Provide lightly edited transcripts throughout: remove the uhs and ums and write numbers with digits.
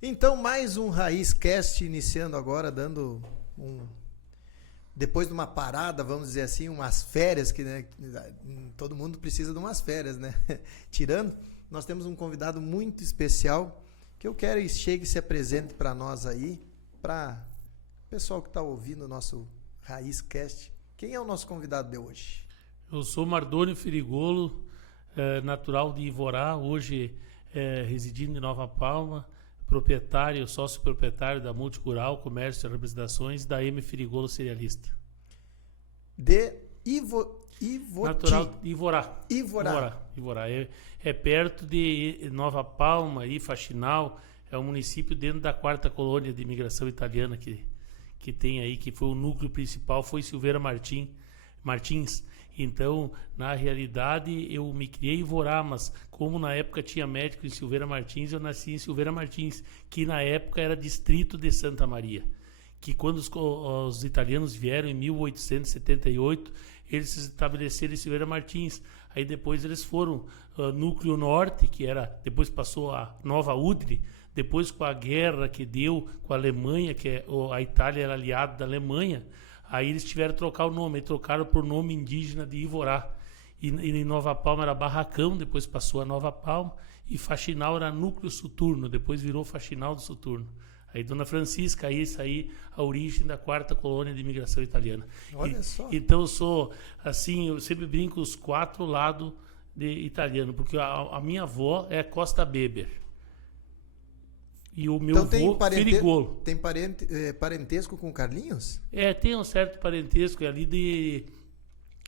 Então, mais um Raiz Cast iniciando agora, dando depois de uma parada, vamos dizer assim, umas férias, que né, todo mundo precisa de umas férias, né? Tirando, nós temos um convidado muito especial que eu quero que chegue e se apresente para nós aí, para o pessoal que está ouvindo o nosso Raiz Cast. Quem é o nosso convidado de hoje? Eu sou Mardônio Firigolo, natural de Ivorá, hoje residindo em Nova Palma, proprietário, sócio proprietário da Multicural, Comércio e Representações, da M. Firigolo Cerealista. De Natural de Ivorá. Ivorá. É perto de Nova Palma e Faxinal, é um município dentro da 4ª colônia de imigração italiana que tem aí, que foi o núcleo principal, foi Silveira Martins. Então, na realidade, eu me criei em Ivorá, mas como na época tinha médico em Silveira Martins, eu nasci em Silveira Martins, que na época era distrito de Santa Maria. Que quando os italianos vieram em 1878, eles se estabeleceram em Silveira Martins. Aí depois eles foram Núcleo Norte, que era, depois passou a Nova Udine, depois com a guerra que deu com a Alemanha, que a Itália era aliada da Alemanha, aí eles tiveram que trocar o nome, trocaram por nome indígena de Ivorá. E em Nova Palma era Barracão, depois passou a Nova Palma, e Faxinal era Núcleo Soturno, depois virou Faxinal do Soturno. Aí Dona Francisca, isso aí a origem da 4ª colônia de imigração italiana. Olha só. Então eu sou, assim, eu sempre brinco os 4 lados de italiano, porque a minha avó é Costa Beber. E o meu avô, Firigolo. Tem parentesco com Carlinhos? Tem um certo parentesco, é ali de...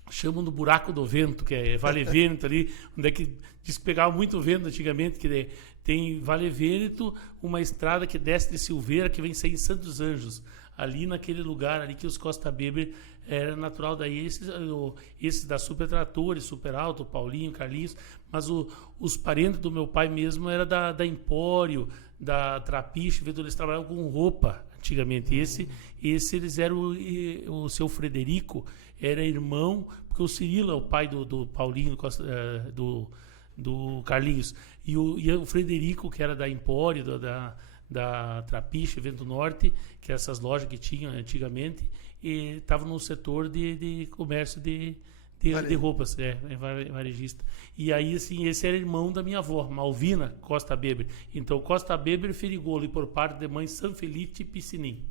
chamam do Buraco do Vento, que é Vale Vêneto ali, onde é que diz que pegava muito vento antigamente, que tem Vale Vêneto, uma estrada que desce de Silveira, que vem sair em Santos Anjos, ali naquele lugar ali que os Costa Beber era natural daí, esses da Super Tratores, Super Alto, Paulinho, Carlinhos, mas os parentes do meu pai mesmo era da Empório, da Trapiche, eles trabalhavam com roupa antigamente. Esse eles eram o seu Frederico era irmão, porque o Cirilo é o pai do Paulinho, do Carlinhos, e o Frederico, que era da Empório, da Trapiche, Vento Norte, que essas lojas que tinham antigamente, e estava no setor de comércio de roupas, varejista. E aí, assim, esse era irmão da minha avó, Malvina Costa Beber. Então, Costa Beber Firigolo, e por parte de mãe Sanfelice Piscinin.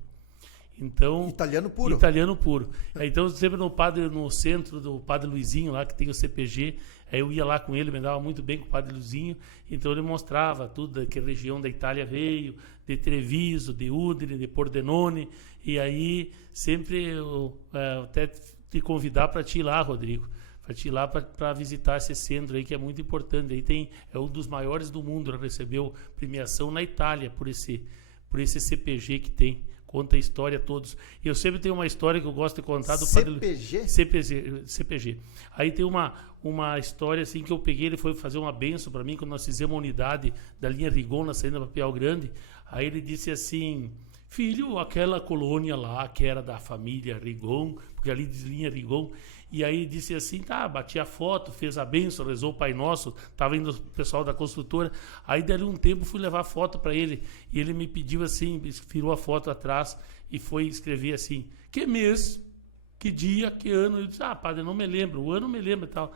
Então, italiano puro. Italiano puro. Então, sempre no centro do Padre Luizinho, lá que tem o CPG, aí eu ia lá com ele, me dava muito bem com o Padre Luizinho, então ele mostrava tudo, que região da Itália veio, de Treviso, de Udine, de Pordenone, e aí sempre eu até te convidar para te ir lá, Rodrigo, para te ir lá para visitar esse centro aí, que é muito importante. Aí é um dos maiores do mundo, recebeu premiação na Itália por esse CPG que tem. Conta a história todos. E eu sempre tenho uma história que eu gosto de contar do CPG? CPG. Aí tem uma história assim que eu peguei, ele foi fazer uma benção para mim quando nós fizemos a unidade da linha Rigon na saída para Piau Grande. Aí ele disse assim: filho, aquela colônia lá que era da família Rigon, porque ali diz linha Rigon. E aí disse assim, bati a foto, fez a benção, rezou o Pai Nosso, estava indo o pessoal da construtora. Aí dali um tempo fui levar a foto para ele, e ele me pediu assim, virou a foto atrás e foi escrever assim: que mês, que dia, que ano? Eu disse: padre, não me lembro, o ano me lembro e tal.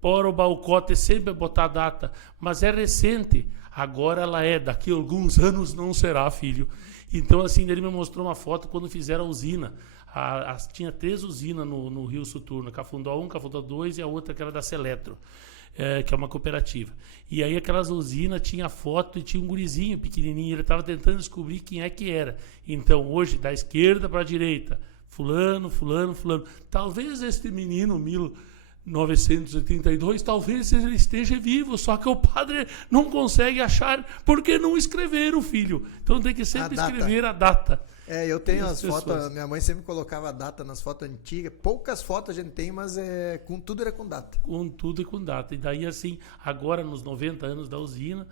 Para o Balcote sempre botar a data, mas é recente, agora ela daqui a alguns anos não será, filho. Então, assim, ele me mostrou uma foto quando fizeram a usina. Tinha 3 usinas no Rio Soturno, Cafundó 1, Cafundó 2 e a outra que era da Seletro, que é uma cooperativa. E aí aquelas usinas tinha foto e tinha um gurizinho pequenininho, ele estava tentando descobrir quem é que era. Então, hoje, da esquerda para a direita, fulano. Talvez este menino, 1982, talvez ele esteja vivo, só que o padre não consegue achar porque não escreveram, filho. Então tem que sempre escrever a data. Eu tenho as fotos, minha mãe sempre colocava a data nas fotos antigas. Poucas fotos a gente tem, mas com tudo era com data. Com tudo e com data. E daí, assim, agora nos 90 anos da usina,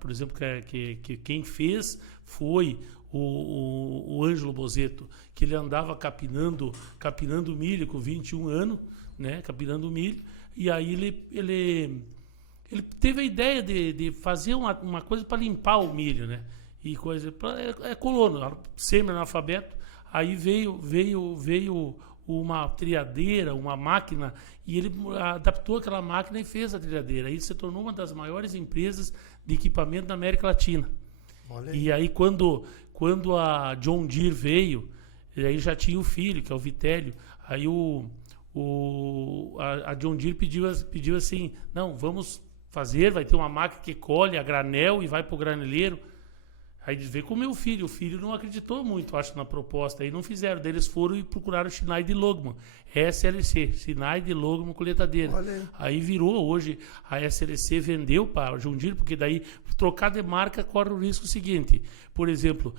por exemplo, que quem fez foi o Ângelo Bozeto, que ele andava capinando milho com 21 anos, né, capinando milho, e aí ele teve a ideia de fazer uma coisa para limpar o milho, né? e coisa. É colono, semi-analfabeto. Aí veio uma trilhadeira, uma máquina, e ele adaptou aquela máquina e fez a trilhadeira. Aí se tornou uma das maiores empresas de equipamento da América Latina. Olha aí. E aí quando a John Deere veio, aí já tinha o filho, que é o Vitélio. Aí a John Deere pediu assim, não, vamos fazer, vai ter uma máquina que colhe a granel e vai para o graneleiro. Aí eles veio com o meu filho. O filho não acreditou muito, acho, na proposta. Aí não fizeram. Daí eles foram e procuraram o Schneider Logman. SLC, Schneider Logman coletadeira. Aí virou. Hoje a SLC vendeu para a John Deere, porque daí trocar de marca corre o risco seguinte. Por exemplo,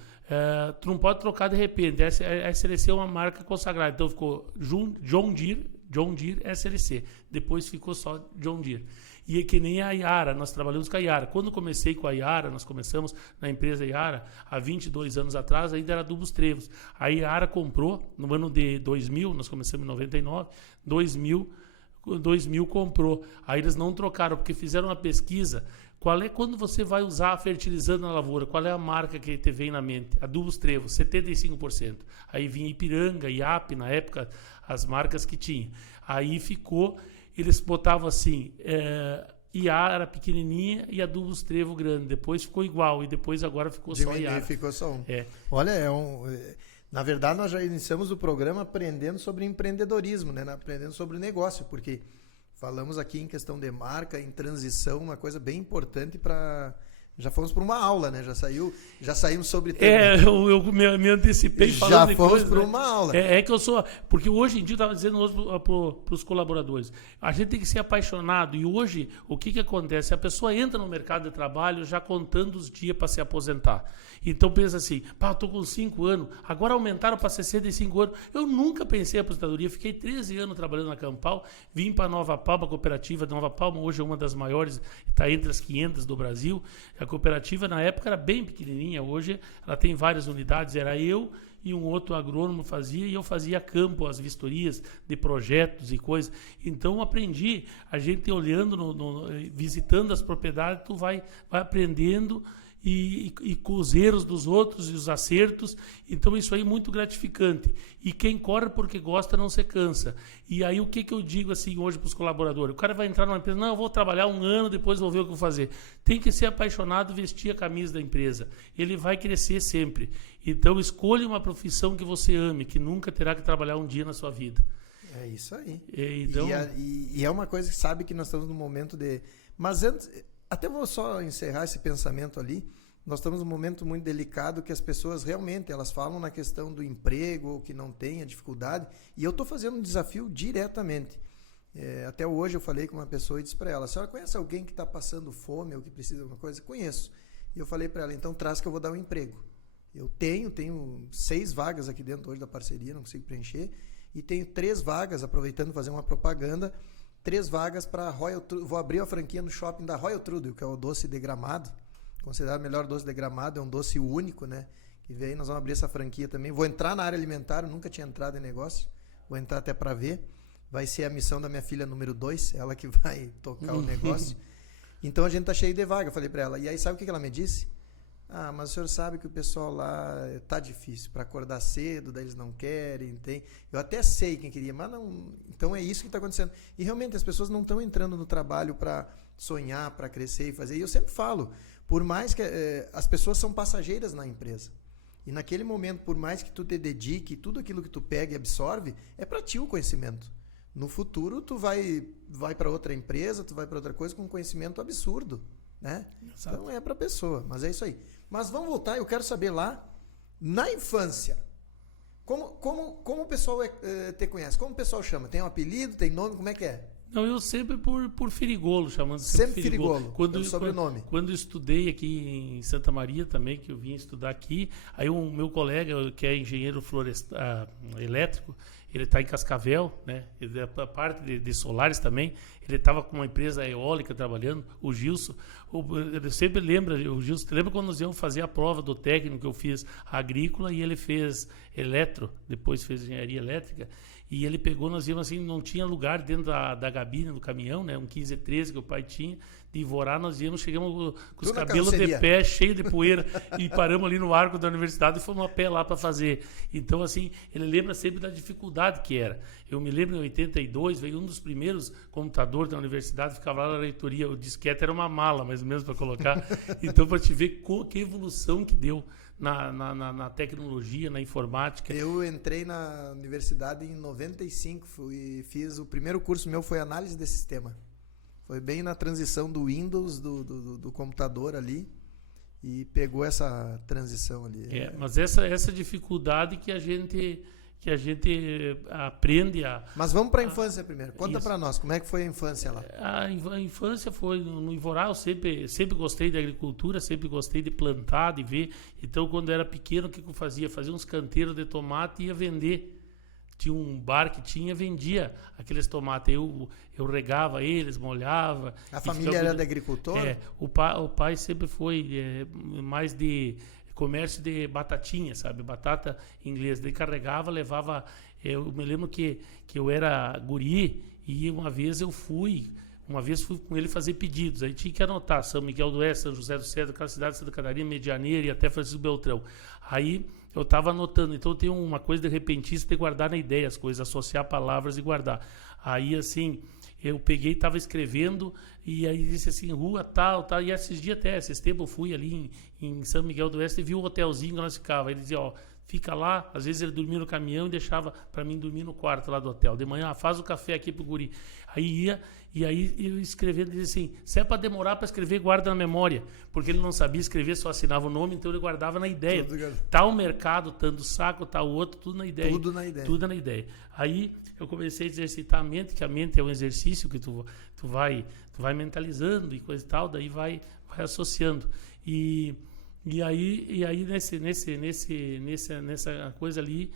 tu não pode trocar de repente. A SLC é uma marca consagrada. Então ficou John Deere SLC. Depois ficou só John Deere. E é que nem a Yara, nós trabalhamos com a Yara. Quando comecei com a Yara, nós começamos na empresa Yara, há 22 anos atrás, ainda era adubos trevos. A Yara comprou, no ano de 2000, nós começamos em 99, 2000 comprou. Aí eles não trocaram, porque fizeram uma pesquisa. Qual é quando você vai usar fertilizante na lavoura? Qual é a marca que te vem na mente? Adubos trevos, 75%. Aí vinha Ipiranga, IAP, na época, as marcas que tinha. Aí ficou... Eles botavam assim, Iara pequenininha e adubos trevo grande. Depois ficou igual e depois agora ficou só Iara. Ficou só um. É. Olha, na verdade nós já iniciamos o programa aprendendo sobre empreendedorismo, né? Aprendendo sobre negócio, porque falamos aqui em questão de marca, em transição, uma coisa bem importante para... Já fomos para uma aula, né? Já saímos sobre... Eu me antecipei falando de coisa. Já fomos para uma aula. É que eu sou... Porque hoje em dia, eu estava dizendo hoje para os colaboradores, a gente tem que ser apaixonado. E hoje, o que acontece? A pessoa entra no mercado de trabalho já contando os dias para se aposentar. Então pensa assim, eu estou com 5 anos, agora aumentaram para 65 anos. Eu nunca pensei em aposentadoria, fiquei 13 anos trabalhando na Campal, vim para Nova Palma, a cooperativa de Nova Palma, hoje é uma das maiores, está entre as 500 do Brasil. A cooperativa na época era bem pequenininha, hoje ela tem várias unidades, era eu e um outro agrônomo fazia, e eu fazia campo, as vistorias de projetos e coisas. Então aprendi, a gente olhando, visitando as propriedades, tu vai aprendendo e com os erros dos outros e os acertos. Então isso aí é muito gratificante. E quem corre porque gosta não se cansa. E aí o que eu digo assim hoje para os colaboradores? O cara vai entrar numa empresa, não, eu vou trabalhar 1 ano, depois vou ver o que vou fazer. Tem que ser apaixonado, vestir a camisa da empresa. Ele vai crescer sempre. Então escolha uma profissão que você ame, que nunca terá que trabalhar um dia na sua vida. É isso aí. Então... E é uma coisa que sabe que nós estamos num momento de... Mas antes... Até vou só encerrar esse pensamento ali. Nós estamos num momento muito delicado que as pessoas realmente elas falam na questão do emprego ou que não tem a dificuldade. E eu estou fazendo um desafio diretamente. Até hoje eu falei com uma pessoa e disse para ela: a senhora conhece alguém que está passando fome ou que precisa de alguma coisa? Conheço. E eu falei para ela: então traz que eu vou dar um emprego. Eu tenho 6 vagas aqui dentro hoje da parceria, não consigo preencher. E tenho 3 vagas, aproveitando fazer uma propaganda, 3 vagas para Royal Trudel. Vou abrir a franquia no shopping da Royal Trudel, que é o doce de Gramado. Considerado o melhor doce de Gramado, é um doce único, né? Que vem, nós vamos abrir essa franquia também. Vou entrar na área alimentar, eu nunca tinha entrado em negócio. Vou entrar até para ver. Vai ser a missão da minha filha número 2, ela que vai tocar o negócio. Então a gente tá cheio de vaga, eu falei para ela. E aí sabe o que ela me disse? Mas o senhor sabe que o pessoal lá tá difícil para acordar cedo, daí eles não querem, tem. Eu até sei quem queria, mas não. Então é isso que está acontecendo. E realmente as pessoas não estão entrando no trabalho para sonhar, para crescer e fazer. E eu sempre falo, por mais que as pessoas são passageiras na empresa. E naquele momento, por mais que tu te dedique, tudo aquilo que tu pega e absorve, é para ti o conhecimento. No futuro, tu vai para outra empresa, tu vai para outra coisa com um conhecimento absurdo, né? Exato. Então é para a pessoa, mas é isso aí. Mas vamos voltar, eu quero saber lá, na infância, como o pessoal te conhece? Como o pessoal chama? Tem um apelido, tem nome, como é que é? Não, eu sempre por Firigolo, chamando sempre Firigolo. Quando, sobrenome. Quando eu estudei aqui em Santa Maria também, que eu vim estudar aqui, aí o meu colega, que é engenheiro elétrico, ele está em Cascavel, né? Ele é a parte de solares também. Ele estava com uma empresa eólica trabalhando, o Gilson. Eu sempre lembro, o Gilson, lembra quando nós íamos fazer a prova do técnico que eu fiz agrícola e ele fez depois fez engenharia elétrica. E ele pegou, nós íamos assim, não tinha lugar dentro da gabine do caminhão, né? Um 1513 que o pai tinha, de Vorá, nós íamos, chegamos com os cabelos de pé, cheio de poeira, e paramos ali no arco da universidade e fomos a pé lá para fazer. Então, assim, ele lembra sempre da dificuldade que era. Eu me lembro, em 82, veio um dos primeiros computadores da universidade, ficava lá na reitoria, o disquete era uma mala, mais ou menos, para colocar. Então, para te ver que evolução que deu na tecnologia, na informática. Eu entrei na universidade em 95, fiz o primeiro curso meu foi análise de sistema. Foi bem na transição do Windows, do computador ali, e pegou essa transição ali. Mas essa dificuldade que a gente aprende a... Mas vamos para a infância primeiro. Conta para nós, como é que foi a infância lá? A infância foi no Ivorá, eu sempre gostei da agricultura, sempre gostei de plantar, de ver. Então, quando eu era pequeno, o que eu fazia? Fazia uns canteiros de tomate e ia vender. Tinha um bar que vendia aqueles tomates. Eu regava eles, molhava. A família era de agricultor? O pai sempre foi mais de comércio de batatinha, sabe? Batata inglesa. Daí carregava, levava... Eu me lembro que eu era guri e uma vez fui com ele fazer pedidos. Aí tinha que anotar São Miguel do Oeste, São José do Cedro, aquela cidade de Santa Catarina, Medianeira e até Francisco Beltrão. Aí eu estava anotando. Então eu tenho uma coisa de repentista de guardar na ideia as coisas, associar palavras e guardar. Aí assim, eu peguei e estava escrevendo e aí disse assim, rua tal. E esses tempos eu fui ali em São Miguel do Oeste e vi o hotelzinho que nós ficava. Ele dizia, fica lá. Às vezes ele dormia no caminhão e deixava para mim dormir no quarto lá do hotel. De manhã, faz o café aqui pro guri. Aí ia, e aí eu escrevendo, ele dizia assim, se é para demorar para escrever, guarda na memória. Porque ele não sabia escrever, só assinava o nome, então ele guardava na ideia. Tá o mercado, tanto saco, tá o outro, tudo na ideia. Tudo na ideia. Aí eu comecei a exercitar a mente, que a mente é um exercício que tu vai mentalizando e coisa e tal, daí vai associando. E aí nessa coisa ali,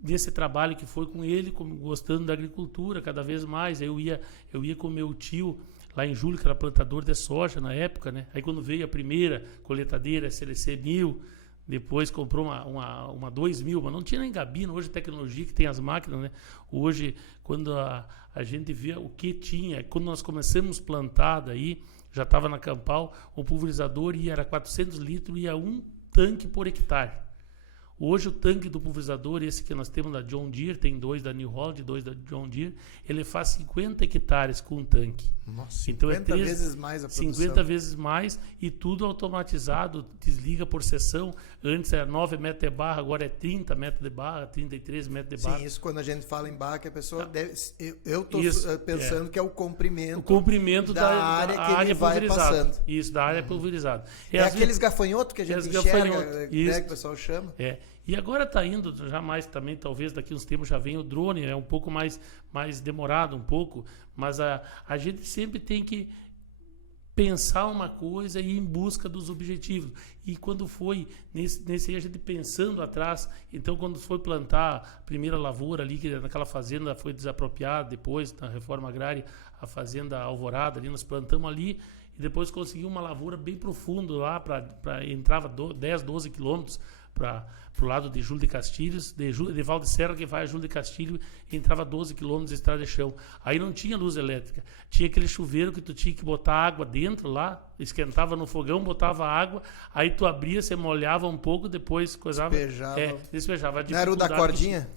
nesse trabalho que foi com ele, gostando da agricultura cada vez mais, eu ia com meu tio lá em Júlio, que era plantador de soja na época, né? Aí quando veio a primeira coletadeira, SLC 1000, depois comprou uma 2000, mas não tinha nem gabina. Hoje a tecnologia que tem as máquinas, né? Hoje, quando a gente vê o que tinha, quando nós começamos a plantar daí, já estava na Campal, o pulverizador era 400 litros e ia 1 tanque por hectare. Hoje o tanque do pulverizador, esse que nós temos da John Deere, tem 2 da New Holland, 2 da John Deere, ele faz 50 hectares com um tanque. Nossa, 50 então vezes mais a produção. 50 vezes mais e tudo automatizado, desliga por seção. Antes era 9 metros de barra, agora é 30 metros de barra, 33 metros de barra. Sim, isso quando a gente fala em barra, que a pessoa deve... Eu estou pensando que é o comprimento, da área que ele vai passando. Isso, da área pulverizada. Aqueles gafanhotos que a gente enxerga, né, que o pessoal chama. E agora está indo, jamais também, talvez daqui uns tempos já venha o drone, é um pouco mais demorado, um pouco, mas a gente sempre tem que pensar uma coisa e ir em busca dos objetivos. E quando foi, nesse aí a gente pensando atrás, então quando foi plantar a primeira lavoura ali, que naquela fazenda foi desapropriada, depois da reforma agrária, a fazenda Alvorada, ali nós plantamos ali, e depois conseguimos uma lavoura bem profunda lá, entrava 10, 12 quilômetros, para o lado de Júlio de Castilhos, de Val de Serra, que vai a Júlio de Castilhos, entrava 12 quilômetros de estrada de chão. Aí não tinha luz elétrica. Tinha aquele chuveiro que tu tinha que botar água dentro lá, esquentava no fogão, botava água, aí tu abria, você molhava um pouco, depois coisava. Despejava. Não era o da cordinha?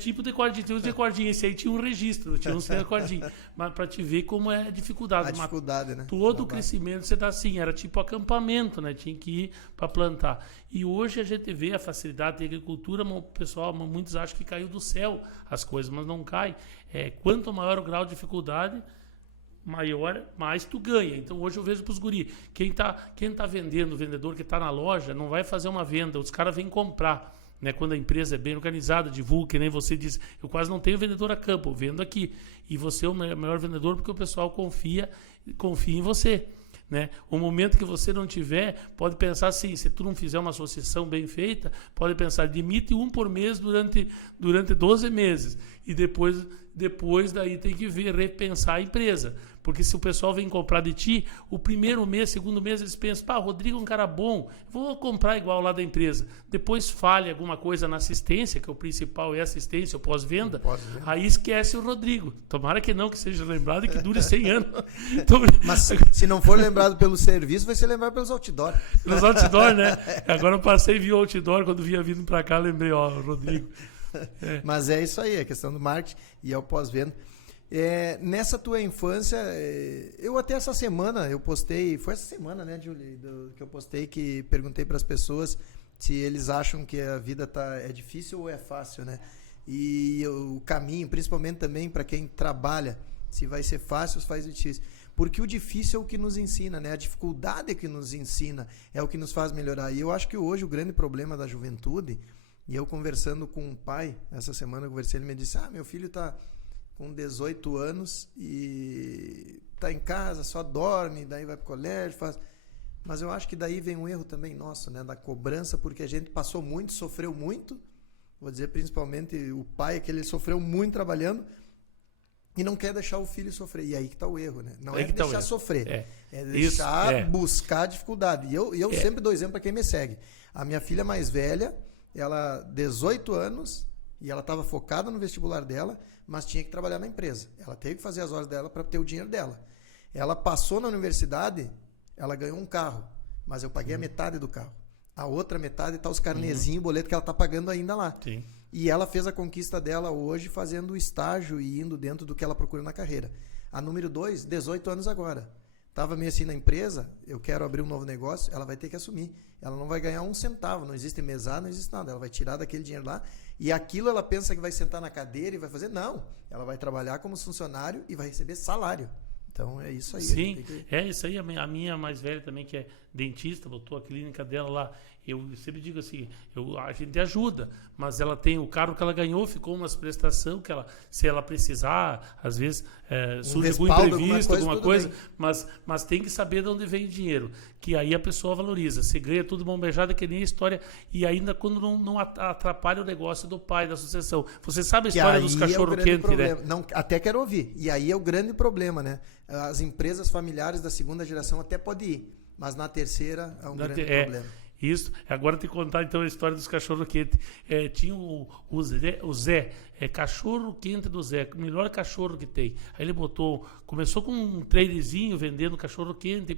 Tipo de cordinha, tinha de cordinha. Esse aí tinha um registro, tinha um sem cordinha. Mas para te ver como é a dificuldade. A dificuldade, né? Todo o crescimento você dá assim, era tipo acampamento, né? Tinha que ir para plantar. E hoje a gente vê a facilidade da agricultura, pessoal, muitos acham que caiu do céu as coisas, mas não cai. Quanto maior o grau de dificuldade, mais tu ganha. Então hoje eu vejo para os guri, quem tá vendendo, o vendedor que está na loja, não vai fazer uma venda, os caras vêm comprar. Né, quando a empresa é bem organizada, divulga, que nem você diz, eu quase não tenho vendedor a campo, eu vendo aqui. E você é o melhor vendedor porque o pessoal confia em você. Né? O momento que você não tiver, pode pensar assim, se tu não fizer uma associação bem feita, pode pensar, demite um por mês durante 12 meses. E depois depois daí tem que repensar a empresa. Porque se o pessoal vem comprar de ti, o primeiro mês, segundo mês, eles pensam, pá, o Rodrigo é um cara bom, vou comprar igual lá da empresa. Depois falha alguma coisa na assistência, que o principal é assistência, o pós-venda, aí esquece o Rodrigo. Tomara que não, que seja lembrado e que dure 100 anos. Então, mas se não for lembrado pelo serviço, vai ser lembrado pelos outdoor. Pelos outdoor, né? Agora eu passei e vi o outdoor, quando vinha vindo pra cá, lembrei, ó, Rodrigo. Mas é isso aí, a questão do marketing e é o pós-venda. Nessa tua infância, eu até essa semana, eu postei, foi essa semana, né, Julie, que eu postei, que perguntei para as pessoas se eles acham que a vida é difícil ou é fácil, né? E o caminho, principalmente também para quem trabalha, se vai ser fácil ou se vai ser difícil. Porque o difícil é o que nos ensina, né? A dificuldade é que nos ensina, é o que nos faz melhorar. E eu acho que hoje o grande problema da juventude, e eu conversando com um pai, essa semana eu conversei, ele me disse, meu filho está com 18 anos e está em casa, só dorme, daí vai para o colégio, faz... Mas eu acho que daí vem um erro também nosso, né? Da cobrança, porque a gente passou muito, sofreu muito, vou dizer principalmente o pai, que ele sofreu muito trabalhando e não quer deixar o filho sofrer. E aí que está o erro, né? Não é deixar sofrer, é deixar buscar dificuldade. E eu sempre dou exemplo para quem me segue. A minha filha mais velha, ela 18 anos e ela estava focada no vestibular dela, mas tinha que trabalhar na empresa. Ela teve que fazer as horas dela para ter o dinheiro dela. Ela passou na universidade, ela ganhou um carro, mas eu paguei a metade do carro. A outra metade está os carnezinhos, o boleto que ela está pagando ainda lá. Sim. E ela fez a conquista dela hoje fazendo estágio e indo dentro do que ela procura na carreira. A número 2, 18 anos agora. Estava meio assim na empresa, eu quero abrir um novo negócio, ela vai ter que assumir. Ela não vai ganhar um centavo, não existe mesada, não existe nada. Ela vai tirar daquele dinheiro lá e aquilo ela pensa que vai sentar na cadeira e vai fazer. Não, ela vai trabalhar como funcionário e vai receber salário. Então é isso aí. Sim, é isso aí. A minha mais velha também, que é dentista, botou a clínica dela lá. Eu sempre digo assim, a gente ajuda, mas ela tem o carro que ela ganhou, ficou umas prestações que ela, se ela precisar, às vezes surge algum imprevisto, alguma coisa, mas tem que saber de onde vem o dinheiro, que aí a pessoa valoriza. Você ganha tudo mão beijada, que nem a história, e ainda quando não atrapalha o negócio do pai, da sucessão. Você sabe a história dos cachorro-quente, né? Não, até quero ouvir. E aí é o grande problema, né? As empresas familiares da segunda geração até podem ir, mas na terceira é um grande problema. Isso. Agora te contar então a história dos cachorro-quente. Tinha o Zé, cachorro-quente do Zé, o melhor cachorro que tem. Aí ele começou com um trailerzinho vendendo cachorro-quente,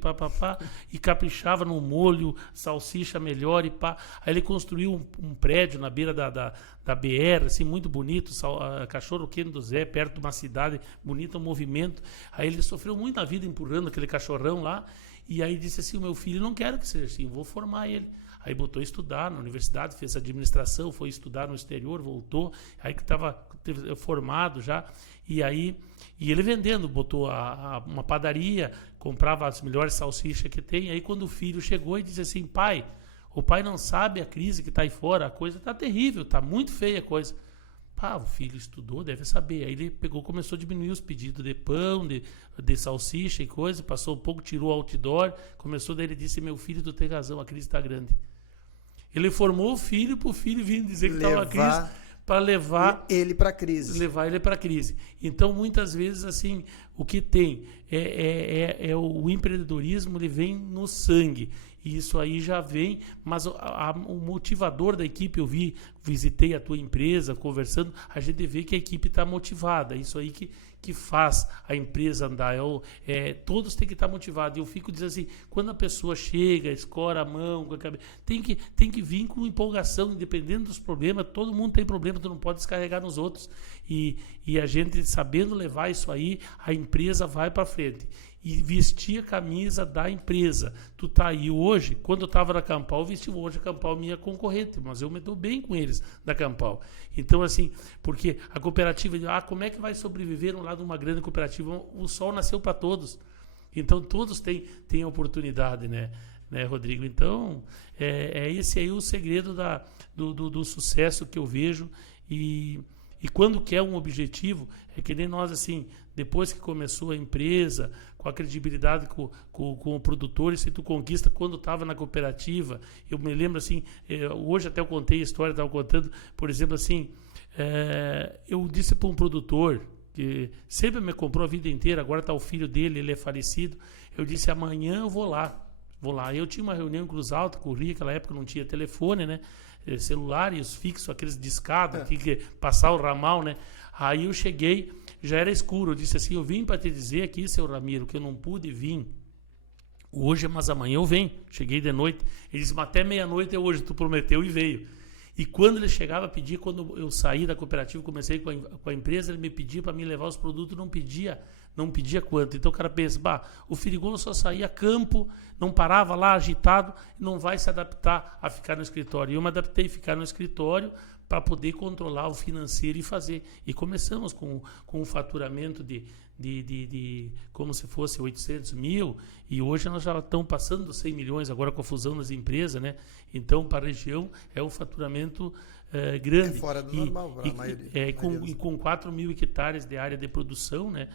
e caprichava no molho, salsicha melhor e pá. Aí ele construiu um prédio na beira da BR, assim, muito bonito, cachorro-quente do Zé, perto de uma cidade bonita, um movimento. Aí ele sofreu muito na vida empurrando aquele cachorrão lá. E aí disse assim, o meu filho não quero que seja assim, vou formar ele. Aí botou a estudar na universidade, fez administração, foi estudar no exterior, voltou, aí que estava formado já, e ele vendendo, botou uma padaria, comprava as melhores salsichas que tem, aí quando o filho chegou e disse assim, pai, o pai não sabe a crise que está aí fora, a coisa está terrível, está muito feia a coisa. O filho estudou, deve saber. Aí ele começou a diminuir os pedidos de pão, de salsicha e coisa, passou um pouco, tirou o outdoor, daí ele disse, meu filho, tu tem razão, a crise está grande. Ele formou o filho para o filho vir dizer que estava a crise, para levar ele para a crise. Levar ele para a crise. Então, muitas vezes, assim, o que tem o empreendedorismo, ele vem no sangue. E isso aí já vem, mas o motivador da equipe, visitei a tua empresa, conversando, a gente vê que a equipe está motivada, isso aí que faz a empresa andar, todos têm que estar motivados. Eu fico dizendo assim, quando a pessoa chega, escora a mão, tem que vir com empolgação, independente dos problemas, todo mundo tem problema, tu não pode descarregar nos outros, e a gente sabendo levar isso aí, a empresa vai para frente. E vestir a camisa da empresa. Tu tá aí hoje, quando eu estava na Campal, eu vesti hoje a Campal minha concorrente, mas eu me dou bem com eles da Campal. Então, assim, porque a cooperativa, como é que vai sobreviver lá de uma grande cooperativa? O sol nasceu para todos. Então, todos têm oportunidade, né, Rodrigo? Então, esse aí o segredo do sucesso que eu vejo. E quando quer um objetivo, é que nem nós, assim, depois que começou a empresa, com a credibilidade com o produtor, se tu conquista quando estava na cooperativa. Eu me lembro assim, hoje até eu contei a história, estava contando, por exemplo, assim, eu disse para um produtor, que sempre me comprou a vida inteira, agora está o filho dele, ele é falecido. Eu disse, amanhã eu vou lá. Eu tinha uma reunião em Cruz Alta, corria, naquela época não tinha telefone, né? Celular e os fixos, aqueles discados, tinha que passar o ramal, né? Aí eu cheguei, já era escuro, eu disse assim, eu vim para te dizer aqui, seu Ramiro, que eu não pude vir hoje, mas amanhã eu venho. Cheguei de noite, ele disse, mas até meia-noite é hoje, tu prometeu e veio. E quando ele chegava a pedir, quando eu saí da cooperativa, comecei com a empresa, ele me pedia para me levar os produtos, não pedia quanto. Então o cara pensa, o Firigola só saía a campo, não parava lá agitado, não vai se adaptar a ficar no escritório. E eu me adaptei a ficar no escritório para poder controlar o financeiro e fazer. E começamos com um faturamento de como se fosse 800 mil, e hoje nós já estamos passando dos 100 milhões, agora com a fusão das empresas, né? Então, para a região, é um faturamento grande. É fora do normal, para a maioria. Com 4 mil hectares de área de produção, né?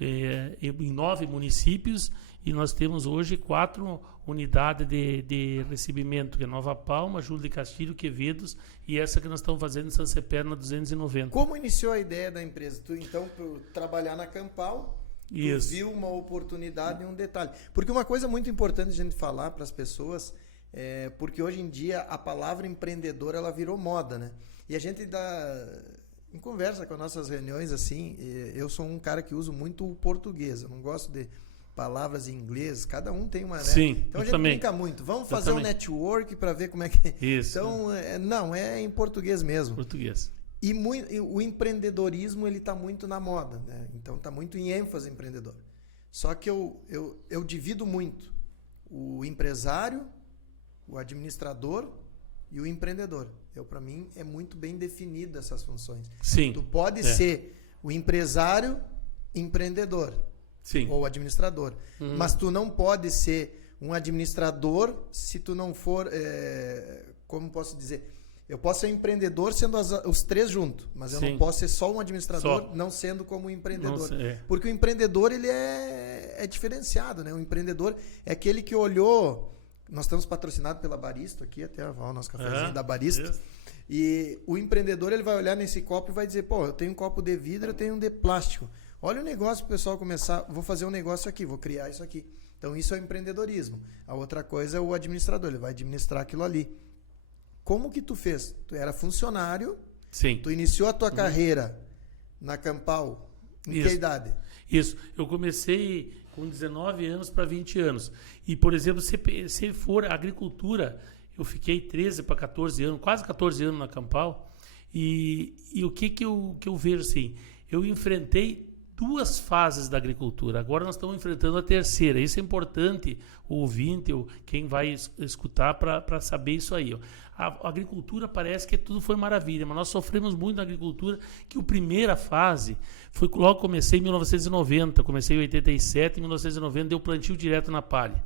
Em 9 municípios, e nós temos hoje 4 unidades de recebimento, que é Nova Palma, Júlio de Castilho, Quevedos, e essa que nós estamos fazendo em São Cepé, na 290. Como iniciou a ideia da empresa? Tu, então, por trabalhar na Campal, tu viu uma oportunidade e um detalhe. Porque uma coisa muito importante a gente falar para as pessoas, porque hoje em dia a palavra empreendedor ela virou moda, né? E a gente em conversa com as nossas reuniões, assim, eu sou um cara que uso muito o português, eu não gosto de palavras em inglês, cada um tem uma, né? Sim, então a gente brinca muito. Vamos fazer um network para ver como é que... Isso. Então, não, é em português mesmo. Português. E o empreendedorismo, ele está muito na moda, né? Então está muito em ênfase empreendedor. Só que eu divido muito o empresário, o administrador e o empreendedor. Para mim, é muito bem definido essas funções. Sim. Tu pode ser o empresário empreendedor. Sim. Ou administrador. Mas tu não pode ser um administrador se tu não for, como posso dizer, eu posso ser empreendedor sendo os três juntos, mas eu não posso ser só um administrador não sendo como um empreendedor. Porque o empreendedor ele é diferenciado, né? O empreendedor é aquele que olhou, nós estamos patrocinados pela Baristo aqui, até o nosso cafezinho da Baristo. Isso. E o empreendedor ele vai olhar nesse copo e vai dizer, eu tenho um copo de vidro, eu tenho um de plástico. Olha o negócio para o pessoal começar, vou fazer um negócio aqui, vou criar isso aqui. Então isso é o empreendedorismo. A outra coisa é o administrador, ele vai administrar aquilo ali. Como que tu fez? Tu era funcionário, sim. Tu iniciou a tua carreira na Campal, em que idade? Isso, eu comecei com 19 anos para 20 anos. E, por exemplo, se for agricultura, eu fiquei 13 para 14 anos, quase 14 anos na Campal. E o que eu vejo assim? Eu enfrentei 2 fases da agricultura. Agora nós estamos enfrentando a terceira. Isso é importante o ouvinte, quem vai escutar para saber isso aí. A agricultura parece que tudo foi maravilha, mas nós sofremos muito na agricultura, que a primeira fase foi logo comecei em 1990, comecei em 87, em 1990 deu plantio direto na palha.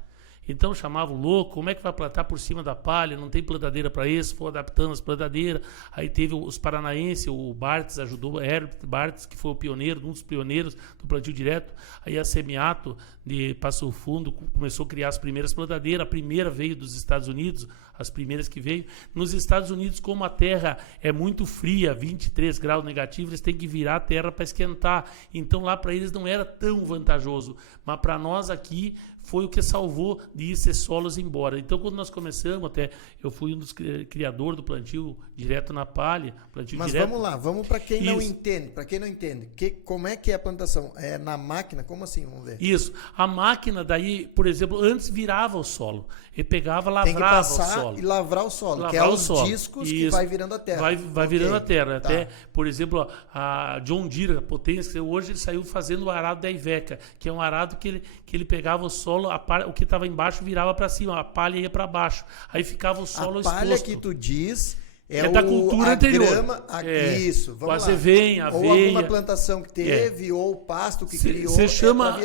Então chamava o louco, como é que vai plantar por cima da palha? Não tem plantadeira para isso, foi adaptando as plantadeiras. Aí teve os paranaenses, o Bartz ajudou, Herbert Bartz, que foi um dos pioneiros do plantio direto. Aí a Semiato de Passo Fundo começou a criar as primeiras plantadeiras. A primeira veio dos Estados Unidos, as primeiras que veio. Nos Estados Unidos, como a terra é muito fria, 23 graus negativos, eles têm que virar a terra para esquentar. Então lá para eles não era tão vantajoso. Mas para nós aqui foi o que salvou de ir esses solos embora. Então, quando nós começamos, até eu fui um dos criadores do plantio direto na palha. Mas direto. Vamos lá, vamos para quem não entende. Para quem não entende, como é que é a plantação? É na máquina? Como assim? Vamos ver. Isso. A máquina, daí, por exemplo, antes virava o solo. E pegava, lavrava o solo. E lavrar o solo, que é os discos que vai virando a terra. Vai virando a terra. Tá. Até, por exemplo, a John Deere, a potência, hoje ele saiu fazendo o arado da Iveca, que é um arado que ele pegava o solo, o que estava embaixo virava para cima, a palha ia para baixo. Aí ficava o solo exposto. A palha que tu diz é da cultura anterior. Grama, isso, vamos lá. O azevém, aveia. Ou alguma plantação que teve, ou o pasto que criou. Você chama,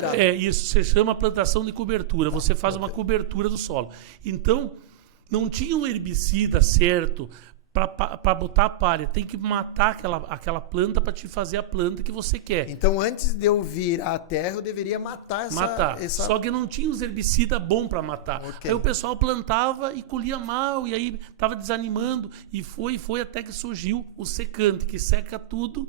você chama a plantação de cobertura. Você faz uma cobertura do solo. Então, não tinha um herbicida certo para botar a palha. Tem que matar aquela planta para te fazer a planta que você quer. Então, antes de eu virar a terra, eu deveria matar essa... Só que não tinha os herbicidas bons para matar. Okay. Aí o pessoal plantava e colhia mal, e aí estava desanimando. E foi até que surgiu o secante, que seca tudo